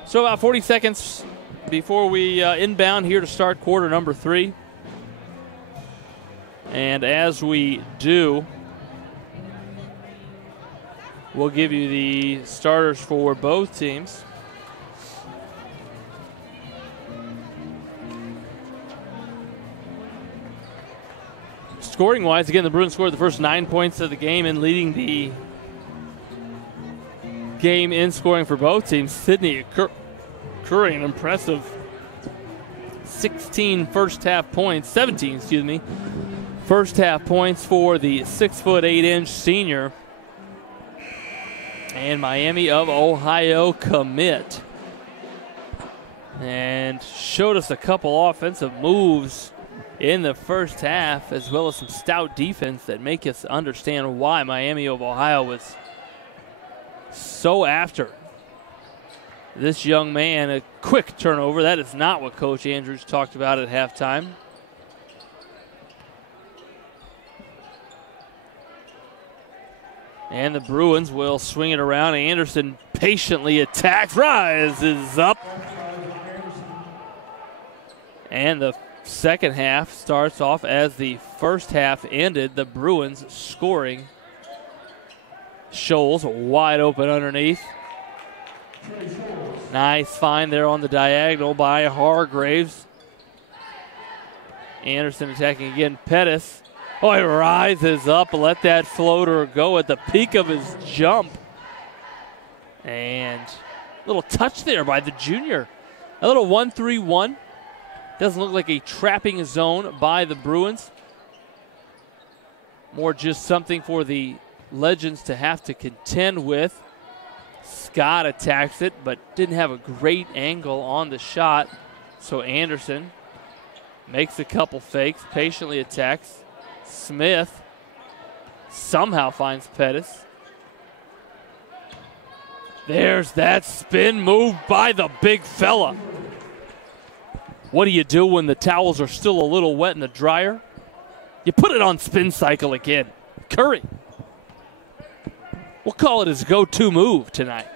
So about 40 seconds before we inbound here to start quarter number 3. And as we do, we'll give you the starters for both teams. Scoring-wise, again, the Bruins scored the first 9 points of the game and leading the game in scoring for both teams. Sydney Curry, an impressive 17 first-half points for the 6'8" senior. And Miami of Ohio commit. And showed us a couple offensive moves in the first half, as well as some stout defense that make us understand why Miami of Ohio was so after this young man. A quick turnover. That is not what Coach Andrews talked about at halftime. And the Bruins will swing it around. Anderson patiently attacks, rises up. And the second half starts off as the first half ended. The Bruins scoring. Scholes wide open underneath. Nice find there on the diagonal by Hargraves. Anderson attacking again. Pettis. Oh, he rises up, let that floater go at the peak of his jump. And a little touch there by the junior. A little 1-3-1. Doesn't look like a trapping zone by the Bruins. More just something for the Legends to have to contend with. Scott attacks it, but didn't have a great angle on the shot. So Anderson makes a couple fakes, patiently attacks. Smith somehow finds Pettis. There's that spin move by the big fella. What do you do when the towels are still a little wet in the dryer? You put it on spin cycle again. Curry. We'll call it his go-to move tonight.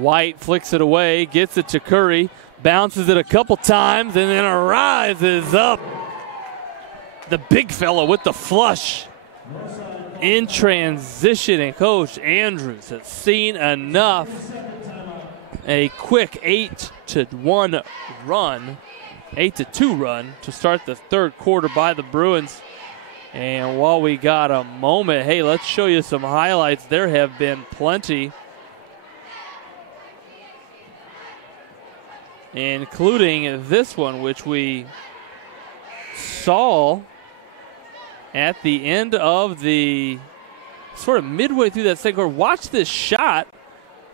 White flicks it away, gets it to Curry, bounces it a couple times, and then rises up. The big fella with the flush in transition, and Coach Andrews has seen enough. A quick 8-2 run to start the third quarter by the Bruins. And while we got a moment, hey, let's show you some highlights. There have been plenty, including this one, which we saw at the end of the sort of midway through that second quarter. Watch this shot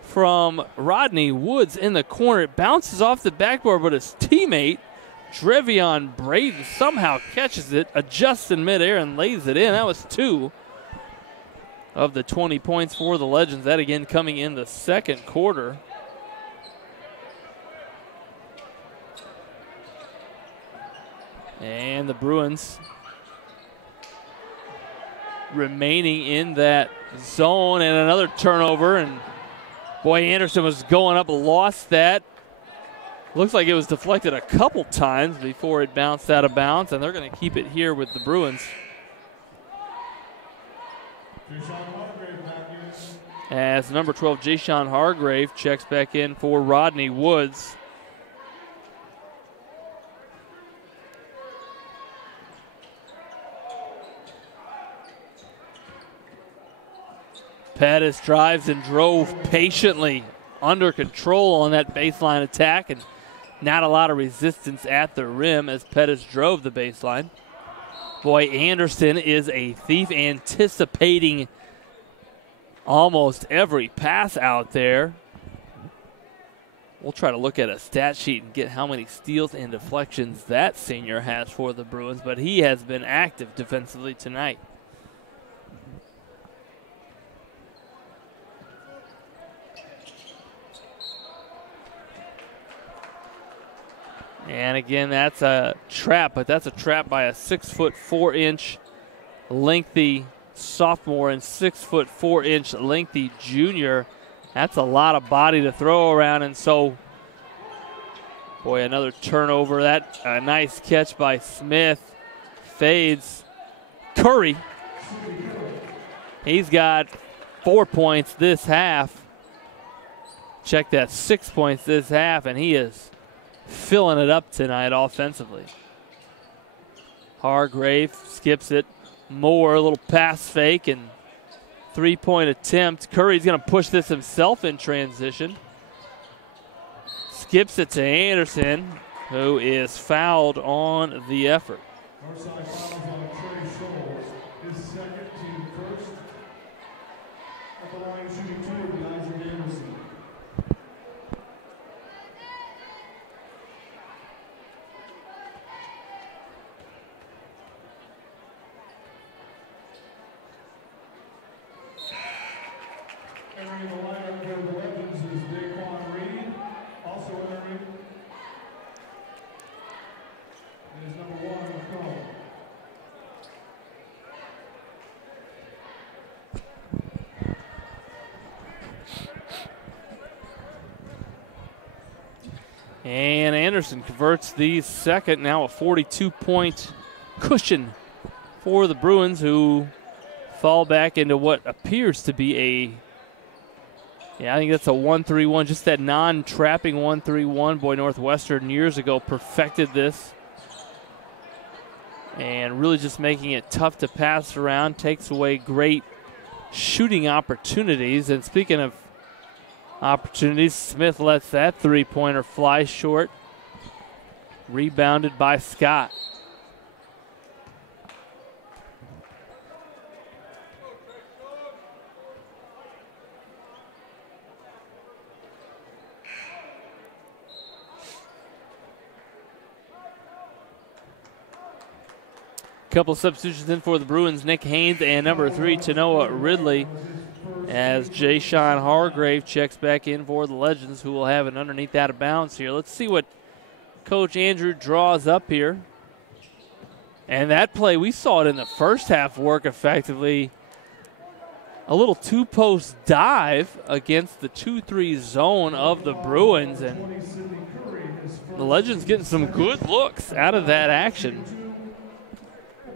from Rodney Woods in the corner. It bounces off the backboard, but his teammate, Drevion Braden, somehow catches it, adjusts in midair, and lays it in. That was 2 of the 20 points for the Legends. That again coming in the second quarter. And the Bruins remaining in that zone, and another turnover, and boy, Anderson was going up, lost that. Looks like it was deflected a couple times before it bounced out of bounds, and they're going to keep it here with the Bruins. As number 12, Jayshawn Hargrave checks back in for Rodney Woods. Pettis drives and drove patiently, under control on that baseline attack, and not a lot of resistance at the rim as Pettis drove the baseline. Boy, Anderson is a thief, anticipating almost every pass out there. We'll try to look at a stat sheet and get how many steals and deflections that senior has for the Bruins, but he has been active defensively tonight. And again, that's a trap, but that's a trap by a 6'4" lengthy sophomore and 6'4" lengthy junior. That's a lot of body to throw around, and so, boy, another turnover. That a nice catch by Smith. Fades. Curry. He's got 4 points this half. Check that, 6 points this half, and he is filling it up tonight offensively. Hargrave skips it. Moore, a little pass fake and three-point attempt. Curry's going to push this himself in transition. Skips it to Anderson, who is fouled on the effort. And Anderson converts the second, now a 42-point cushion for the Bruins, who fall back into what appears to be I think that's a 1-3-1, just that non-trapping 1-3-1. Boy, Northwestern years ago perfected this. And really just making it tough to pass around, takes away great shooting opportunities. And speaking of opportunities, Smith lets that three-pointer fly short. Rebounded by Scott. Couple substitutions in for the Bruins. Nick Haynes and number 3, Tanoa Ridley, as Jayshawn Hargrave checks back in for the Legends, who will have it underneath out of bounds here. Let's see what Coach Andrew draws up here. And that play, we saw it in the first half work effectively. a little two-post dive against the 2-3 zone of the Bruins, and the Legends getting some good looks out of that action.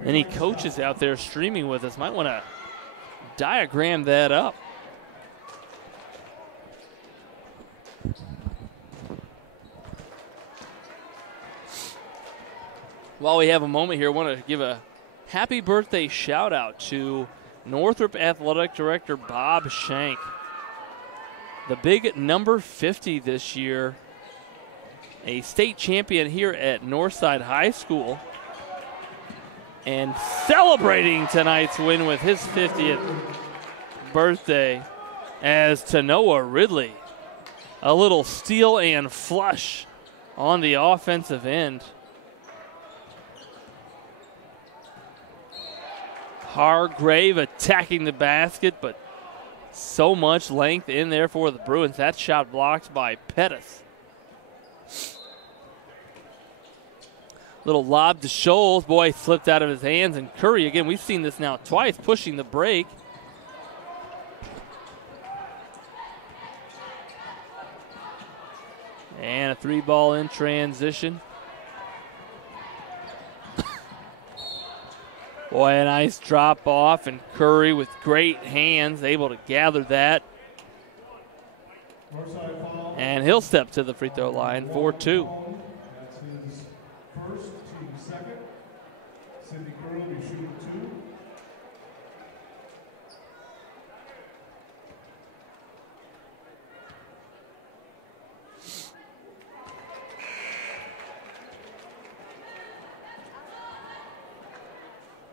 Any coaches out there streaming with us might want to diagram that up. While we have a moment here, I want to give a happy birthday shout out to Northrop Athletic Director Bob Shank. The big number 50 this year, a state champion here at Northside High School, and celebrating tonight's win with his 50th birthday as Tanoa Ridley. A little steal and flush on the offensive end. Hargrave attacking the basket, but so much length in there for the Bruins. That shot blocked by Pettis. Little lob to Scholes. Boy, slipped out of his hands. And Curry, again, we've seen this now twice, pushing the break. And a 3-ball in transition. Boy, a nice drop off, and Curry with great hands able to gather that. And he'll step to the free throw line for 2. That's his first, team second. Sidney Curry will be shooting 2.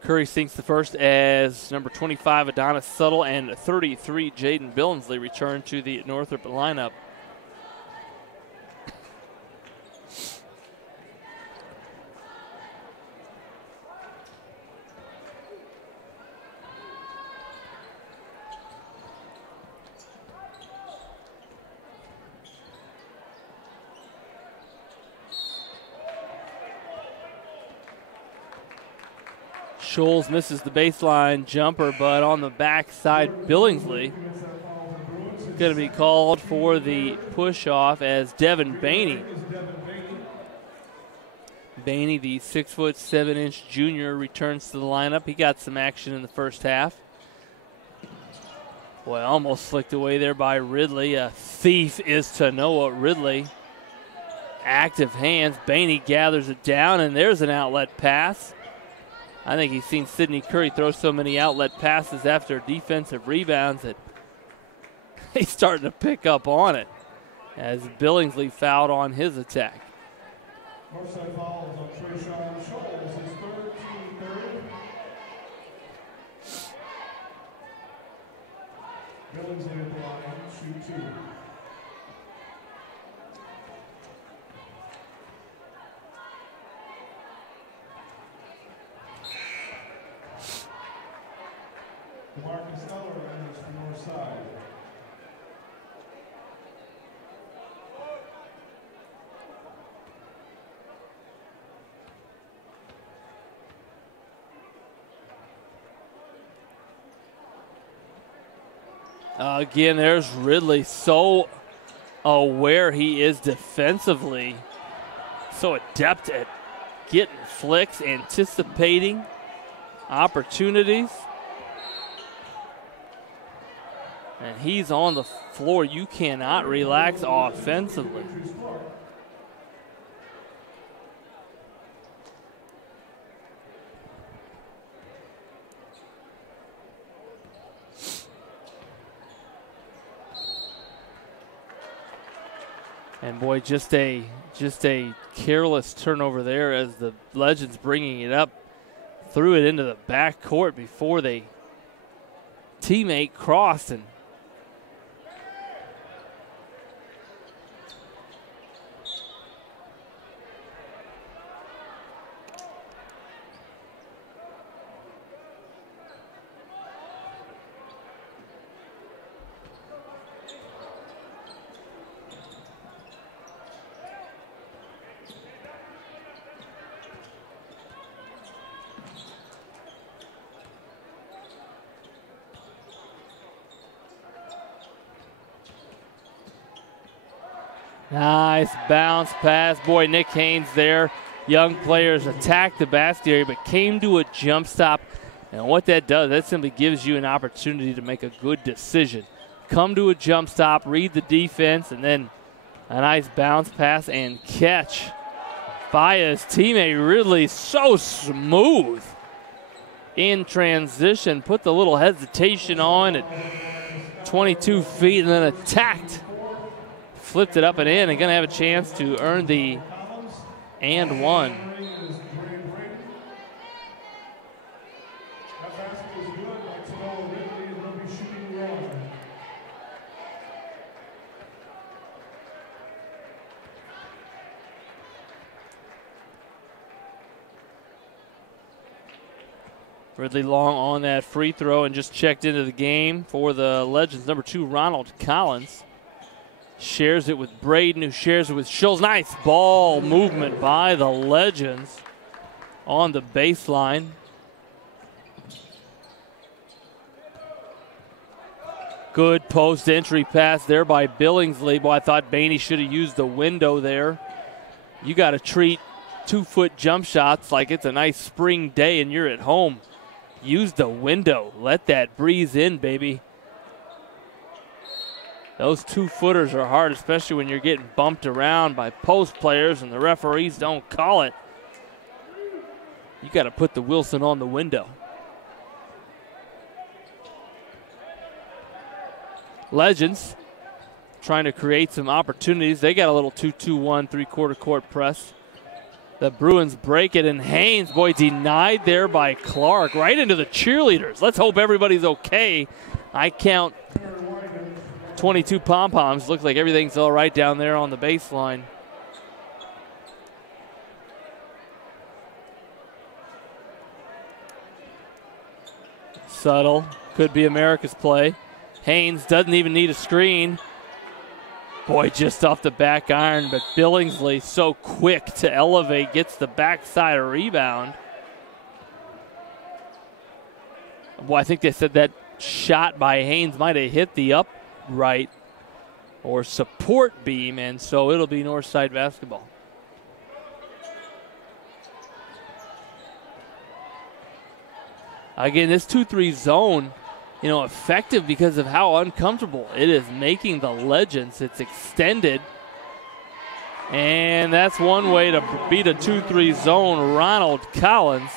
Curry sinks the first as number 25, Adonis Suttle, and 33, Jaden Billingsley return to the Northrop lineup. Scholes misses the baseline jumper, but on the backside, Billingsley going to be called for the push-off as Devin Baney. Baney, the 6'7" junior, returns to the lineup. He got some action in the first half. Boy, almost flicked away there by Ridley. A thief is Tanoa Ridley. Active hands. Baney gathers it down, and there's an outlet pass. I think he's seen Sidney Curry throw so many outlet passes after defensive rebounds that he's starting to pick up on it as Billingsley fouled on his attack. Northside foul is on Trayshawn Scholes, his third, team third. Billingsley at the line, shoot 2. Marcus Eller enters for Northside. Again, there's Ridley, so aware he is defensively, so adept at getting flicks, anticipating opportunities. And he's on the floor. You cannot relax offensively. And boy, just a careless turnover there as the Legends bringing it up, threw it into the backcourt before they teammate crossed, and Nice bounce pass. Boy, Nick Haynes there. Young players attacked the basket area but came to a jump stop. And what that does, that simply gives you an opportunity to make a good decision. Come to a jump stop, read the defense, and then a nice bounce pass and catch by his teammate Ridley. So smooth in transition. Put the little hesitation on at 22 feet and then attacked. Flipped it up and in and going to have a chance to earn the and one. Ridley Long on that free throw and just checked into the game for the Legends. Number 2, Ronald Collins. Shares it with Braden, who shares it with Schultz. Nice ball movement by the Legends on the baseline. Good post entry pass there by Billingsley. Boy, I thought Bainey should have used the window there. You got to treat 2-foot jump shots like it's a nice spring day and you're at home. Use the window. Let that breeze in, baby. Those 2-footers are hard, especially when you're getting bumped around by post players and the referees don't call it. You got to put the Wilson on the window. Legends trying to create some opportunities. They got a little 2-2-1 3/4 court press. The Bruins break it, and Haynes, boy, denied there by Clark, right into the cheerleaders. Let's hope everybody's okay. I count 22 pom-poms. Looks like everything's all right down there on the baseline. Subtle. Could be America's play. Haynes doesn't even need a screen. Boy, just off the back iron, but Billingsley so quick to elevate, gets the backside rebound. Boy, I think they said that shot by Haynes might have hit the upright or support beam, and so it'll be Northside basketball. Again, this 2-3 zone, you know, effective because of how uncomfortable it is making the Legends. It's extended, and that's one way to beat a 2-3 zone. Ronald Collins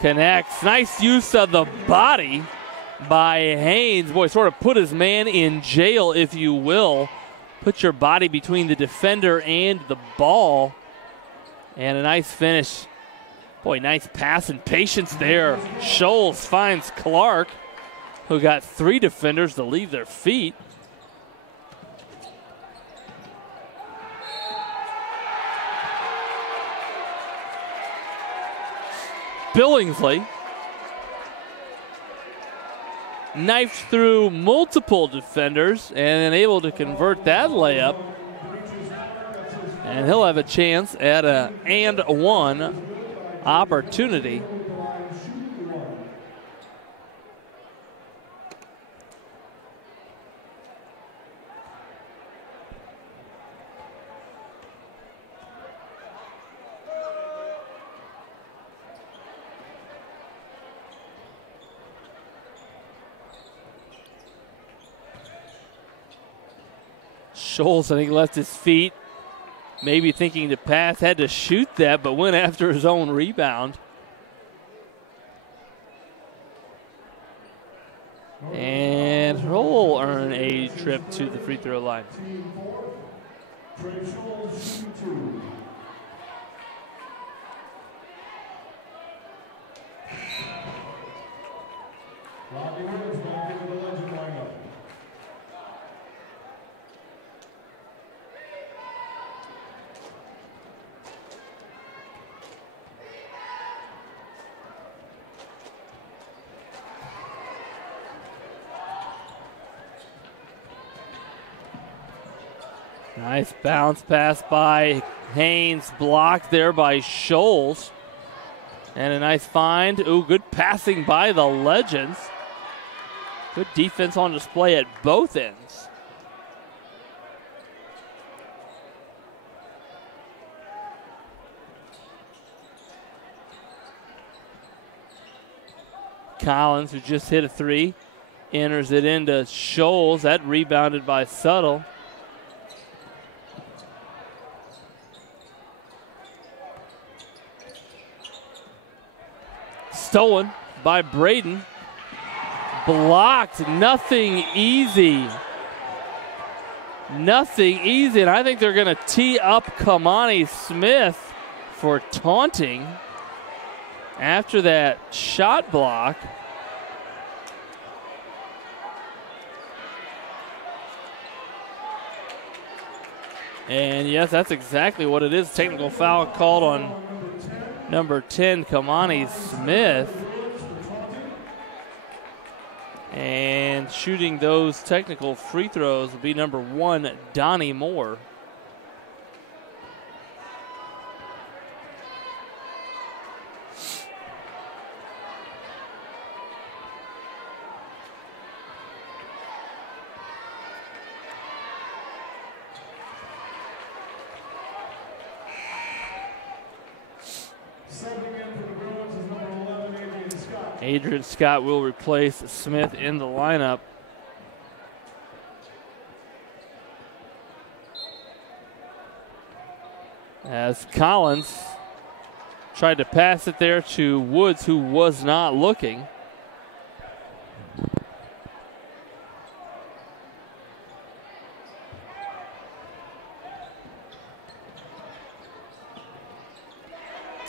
connects. Nice use of the body by Haynes. Boy, sort of put his man in jail, if you will. Put your body between the defender and the ball, and a nice finish. Boy, nice pass and patience there. Scholes finds Clark, who got 3 defenders to leave their feet. Billingsley knifed through multiple defenders and then able to convert that layup. And he'll have a chance at a and one opportunity. Scholes, I think, left his feet. Maybe thinking to pass, had to shoot that, but went after his own rebound. And he'll earn a trip to the free throw line. Nice bounce pass by Haynes, blocked there by Scholes. And a nice find. Ooh, good passing by the Legends. Good defense on display at both ends. Collins, who just hit a three, enters it into Scholes. That rebounded by Tuttle. Stolen by Braden. Blocked. Nothing easy. Nothing easy. And I think they're going to tee up Kamani Smith for taunting after that shot block. And yes, that's exactly what it is. Technical foul called on number 10, Kamani Smith. And shooting those technical free throws will be number 1, Donnie Moore. Adrian Scott will replace Smith in the lineup. As Collins tried to pass it there to Woods, who was not looking.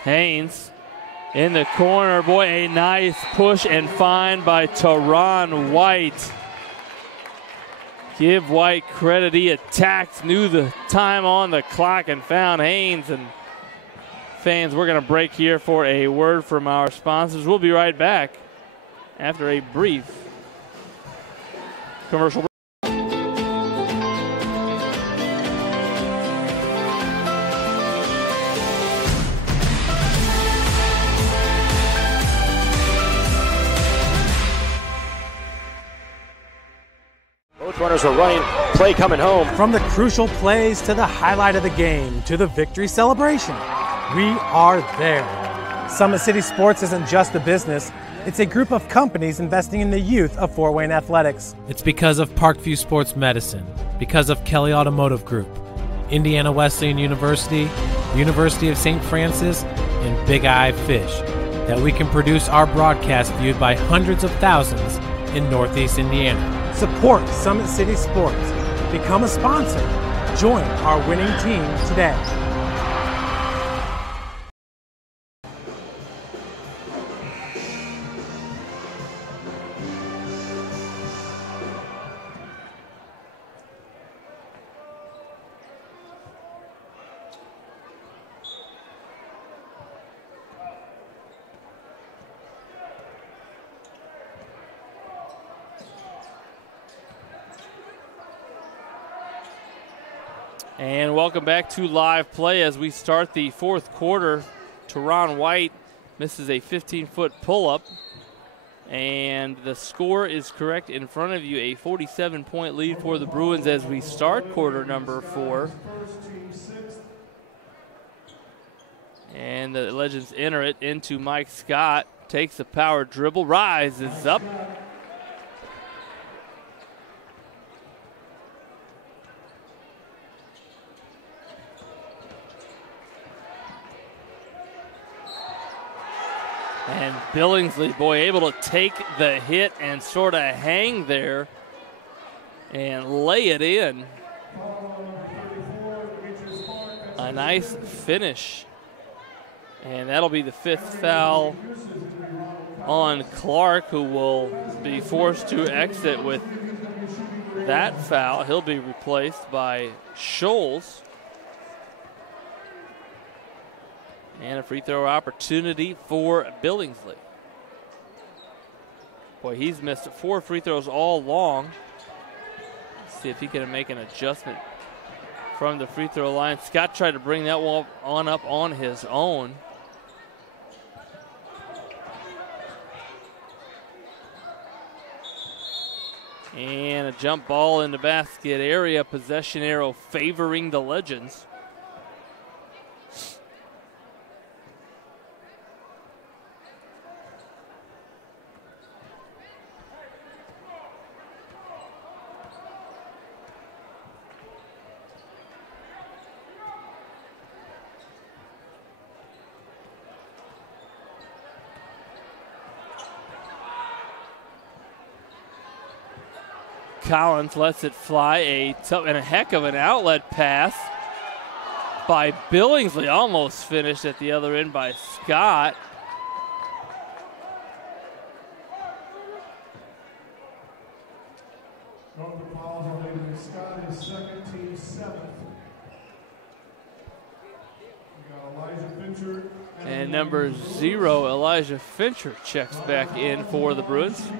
Haynes in the corner. Boy, a nice push and find by Teron White. Give White credit. He attacked, knew the time on the clock, and found Haynes. And fans, we're going to break here for a word from our sponsors. We'll be right back after a brief commercial break. Runners are running, play coming home. From the crucial plays to the highlight of the game to the victory celebration, we are there. Summit City Sports isn't just a business, it's a group of companies investing in the youth of Fort Wayne athletics. It's because of Parkview Sports Medicine, because of Kelly Automotive Group, Indiana Wesleyan University, University of St. Francis, and Big Eye Fish, that we can produce our broadcast viewed by hundreds of thousands in Northeast Indiana. Support Summit City Sports. Become a sponsor. Join our winning team today. And welcome back to live play as we start the fourth quarter. Teron White misses a 15-foot pull-up. And the score is correct in front of you, a 47-point lead for the Bruins as we start quarter number 4. And the Legends enter it into Mike Scott. Takes a power dribble, rises up. And Billingsley, boy, able to take the hit and sort of hang there and lay it in. A nice finish. And that'll be the 5th foul on Clark, who will be forced to exit with that foul. He'll be replaced by Scholes. And a free throw opportunity for Billingsley. Boy, he's missed 4 free throws all long. Let's see if he can make an adjustment from the free throw line. Scott tried to bring that one up on his own. And a jump ball in the basket area. Possession arrow favoring the Legends. Collins lets it fly. A tough and a heck of an outlet pass by Billingsley. Almost finished at the other end by Scott. Northrop fouls are leading Scott is second, team seventh. We got Elijah Fincher. And number 0, Elijah Fincher, checks back in for the Bruins.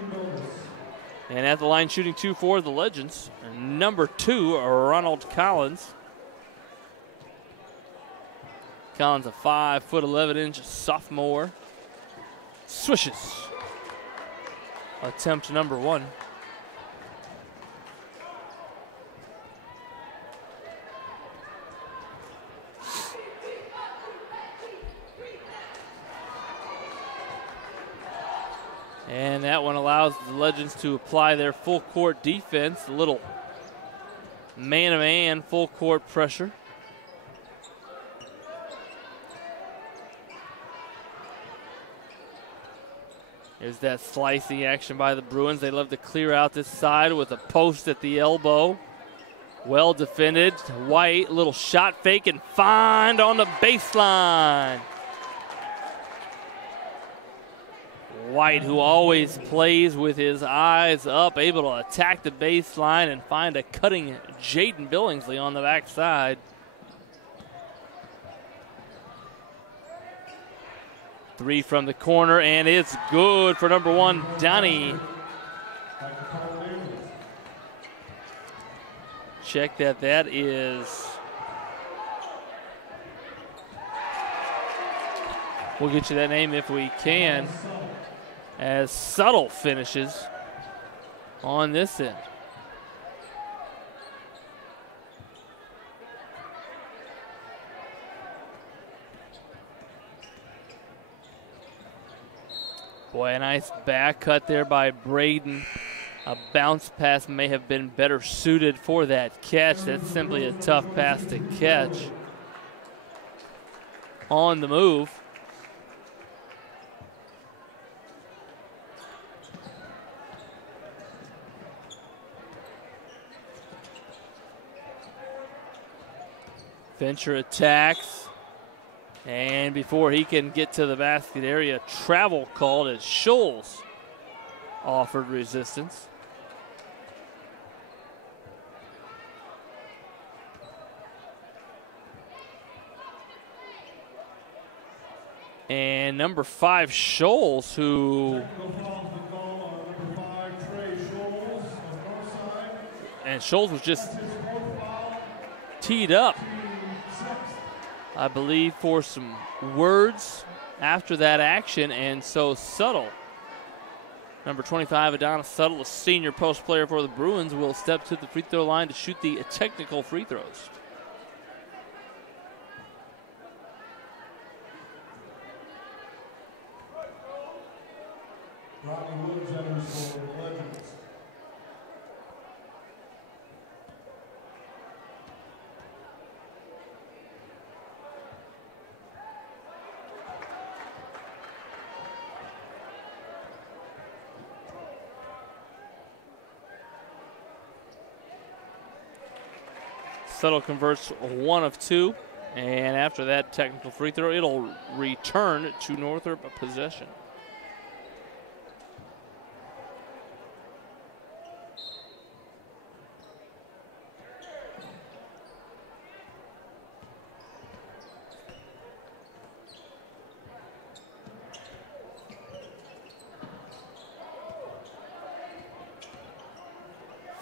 And at the line shooting 2 for the Legends, number 2, Ronald Collins. Collins, a 5'11" sophomore. Swishes. Attempt number 1. And that one allows the Legends to apply their full court defense, a little man-to-man full court pressure. There's that slicing action by the Bruins. They love to clear out this side with a post at the elbow. Well defended. White, little shot fake and find on the baseline. White, who always plays with his eyes up, able to attack the baseline and find a cutting Jaden Billingsley on the backside. Three from the corner, and it's good for number 1, Donnie. Check that. That is... We'll get you that name if we can. As Subtle finishes on this end. Boy, a nice back cut there by Braden. A bounce pass may have been better suited for that catch. That's simply a tough pass to catch. On the move. Fincher attacks, and before he can get to the basket area, travel called as Scholes offered resistance. And number 5, Scholes, who... And Scholes was just teed up, I believe, for some words after that action, and so Subtle, number 25, Adonis Subtle, a senior post player for the Bruins, will step to the free throw line to shoot the technical free throws. Rodney Woods enters for the Legends. Subtle converts 1 of 2, and after that technical free throw, it'll return to Northrop a possession.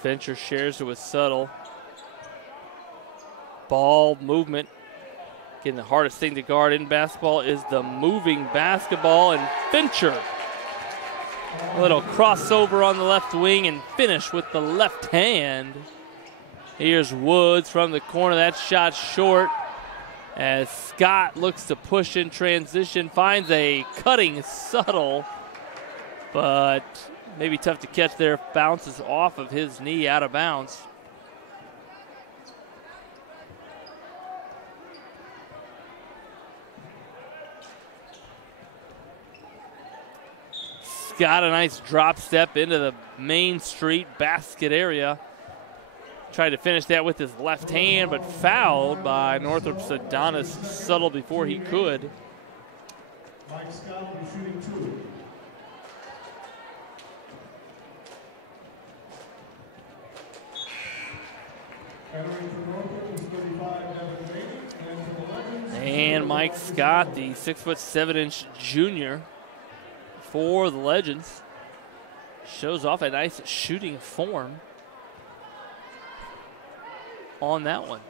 Fincher shares it with Subtle. Ball movement. Again, the hardest thing to guard in basketball is the moving basketball, and Fincher. A little crossover on the left wing and finish with the left hand. Here's Woods from the corner. That shot short as Scott looks to push in transition, finds a cutting Subtle, but maybe tough to catch there. Bounces off of his knee out of bounds. Got a nice drop step into the Main Street basket area. Tried to finish that with his left hand, but fouled by Northrop's Adonis Subtle before he could. Mike Scott will be shooting 2. Entering for Northrop is 35, Devin Bailey, and for the Legends. And Mike Scott, the 6'7" junior for the Legends, shows off a nice shooting form on that one.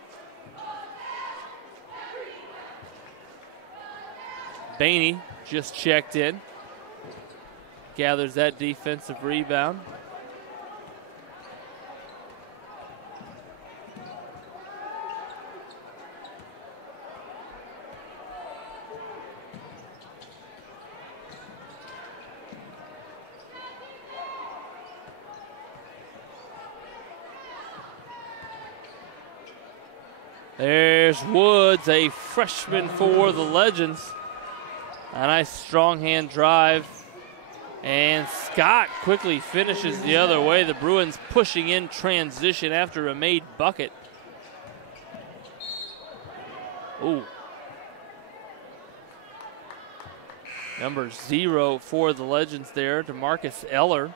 Bainey just checked in, gathers that defensive rebound. There's Woods, a freshman for the Legends. A nice strong hand drive. And Scott quickly finishes the other way. The Bruins pushing in transition after a made bucket. Ooh. Number 0 for the Legends there, DeMarcus Eller.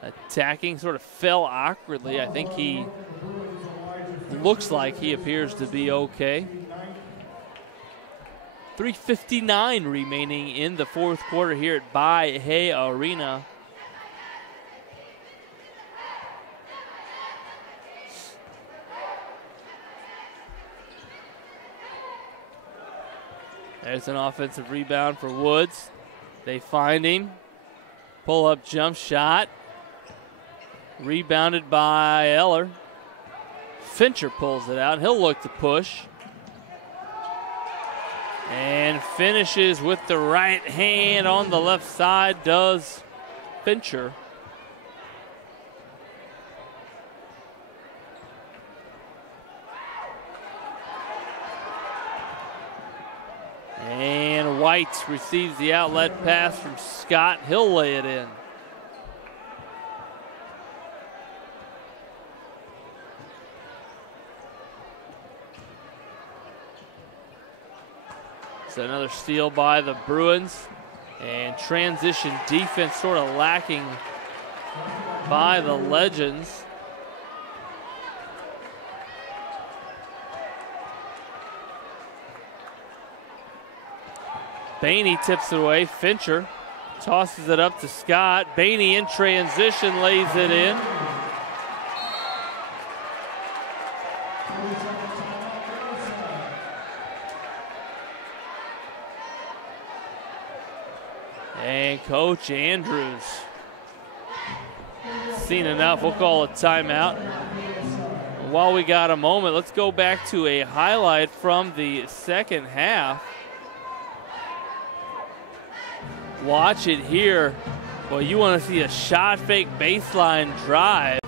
Attacking, sort of fell awkwardly. I think he looks like he appears to be okay. 3:59 remaining in the fourth quarter here at Bai Hay Arena. There's an offensive rebound for Woods. They find him. Pull-up jump shot. Rebounded by Eller. Fincher pulls it out. He'll look to push. And finishes with the right hand on the left side, does Fincher. And White receives the outlet pass from Scott. He'll lay it in. So another steal by the Bruins. And transition defense sort of lacking by the Legends. Bainey tips it away. Fincher tosses it up to Scott. Bainey in transition lays it in. And Coach Andrews seen enough. We'll call a timeout. While we got a moment, let's go back to a highlight from the second half. Watch it here. Well, you want to see a shot fake baseline drive.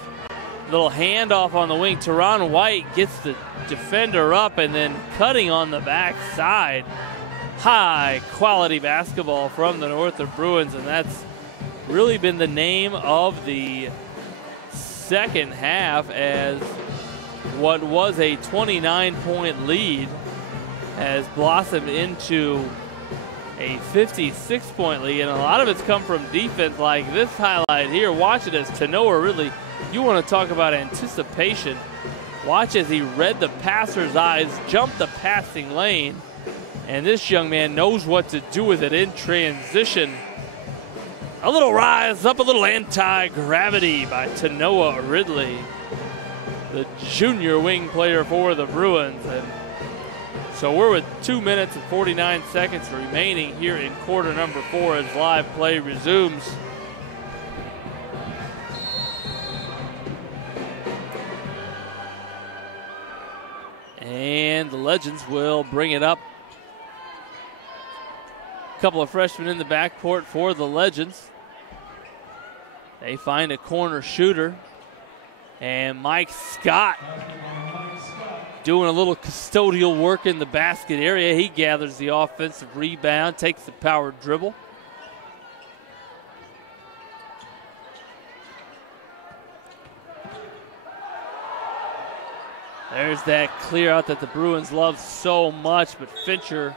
Little handoff on the wing. Teron White gets the defender up and then cutting on the backside. High quality basketball from the Northrop Bruins, and that's really been the name of the second half, as what was a 29-point lead has blossomed into a 56-point lead, and a lot of it's come from defense like this highlight here. Watch it as Tanoa really, you want to talk about anticipation. Watch as he read the passer's eyes, jumped the passing lane, and this young man knows what to do with it in transition. A little rise up, a little anti-gravity by Tanoa Ridley, the junior wing player for the Bruins. And so we're with 2 minutes and 49 seconds remaining here in quarter number 4 as live play resumes. And the Legends will bring it up. A couple of freshmen in the backcourt for the Legends. They find a corner shooter. And Mike Scott doing a little custodial work in the basket area. He gathers the offensive rebound, takes the power dribble. There's that clear out that the Bruins love so much, but Fincher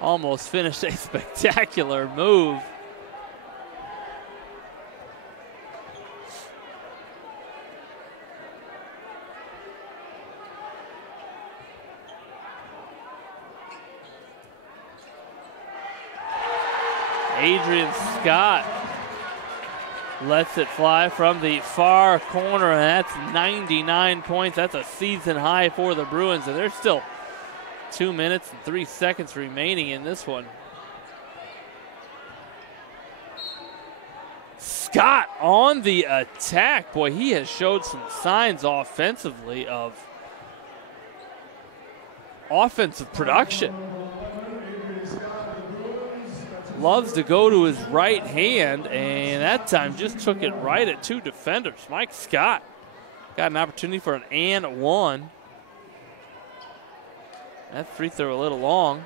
almost finished a spectacular move. Adrian Scott lets it fly from the far corner, and that's 99 points. That's a season high for the Bruins, and there's still 2 minutes and 3 seconds remaining in this one. Scott on the attack. Boy, he has showed some signs offensively of offensive production. Loves to go to his right hand, and that time just took it right at 2 defenders. Mike Scott got an opportunity for an and one. That free throw a little long.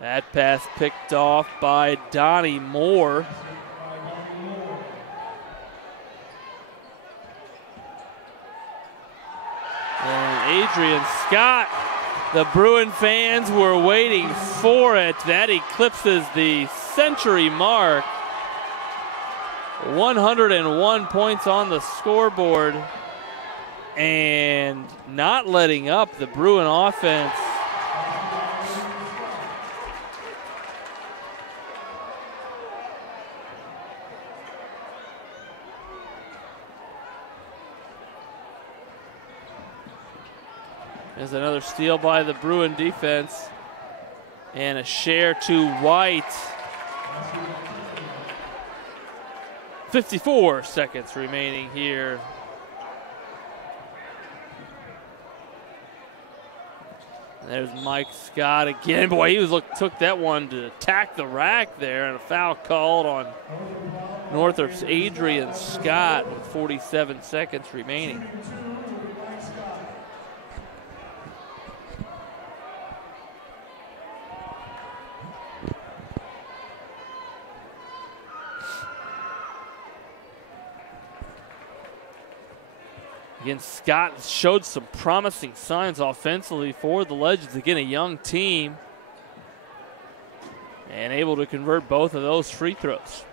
That pass picked off by Donnie Moore. And Adrian Scott, the Bruin fans were waiting for it. That eclipses the century mark. 101 points on the scoreboard, and not letting up the Bruin offense. There's another steal by the Bruin defense, and a share to White. 54 seconds remaining here. And there's Mike Scott again. Boy, he took that one to attack the rack there, and a foul called on Northrop's Adrian Scott with 47 seconds remaining. Again, Scott showed some promising signs offensively for the Legends. Again, a young team, and able to convert both of those free throws.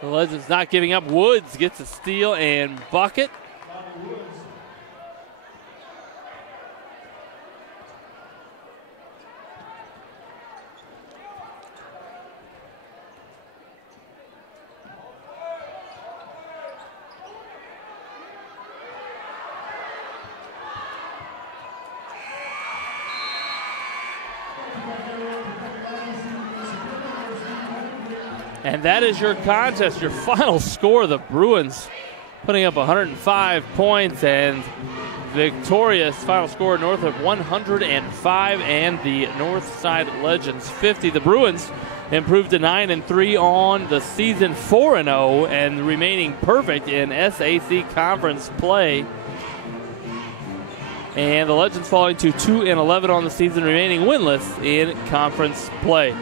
The Legends not giving up. Woods gets a steal and bucket. And that is your contest, your final score. The Bruins putting up 105 points, and victorious final score, Northrop 105 and the Northside Legends 50. The Bruins improved to 9-3 on the season, 4-0, and remaining perfect in SAC conference play. And the Legends falling to 2-11 on the season, remaining winless in conference play.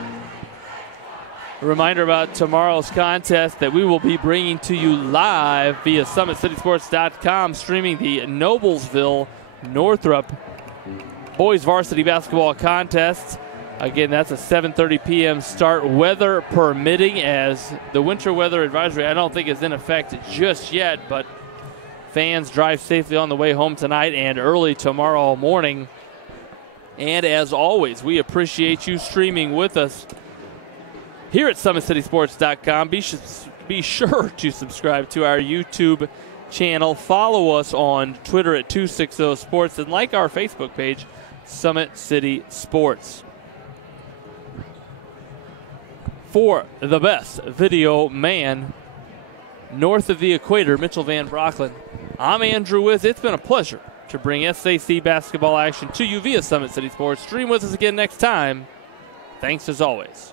A reminder about tomorrow's contest that we will be bringing to you live via SummitCitySports.com, streaming the Noblesville Northrop boys varsity basketball contest. Again, that's a 7:30 p.m. start, weather permitting, as the winter weather advisory I don't think is in effect just yet, but fans drive safely on the way home tonight and early tomorrow morning. And as always, we appreciate you streaming with us here at SummitCitySports.com. Be sure to subscribe to our YouTube channel. Follow us on Twitter at 260 Sports and like our Facebook page, Summit City Sports. For the best video man north of the equator, Mitchell Van Brocklin, I'm Andrew Wiz. It's been a pleasure to bring SAC basketball action to you via Summit City Sports. Stream with us again next time. Thanks as always.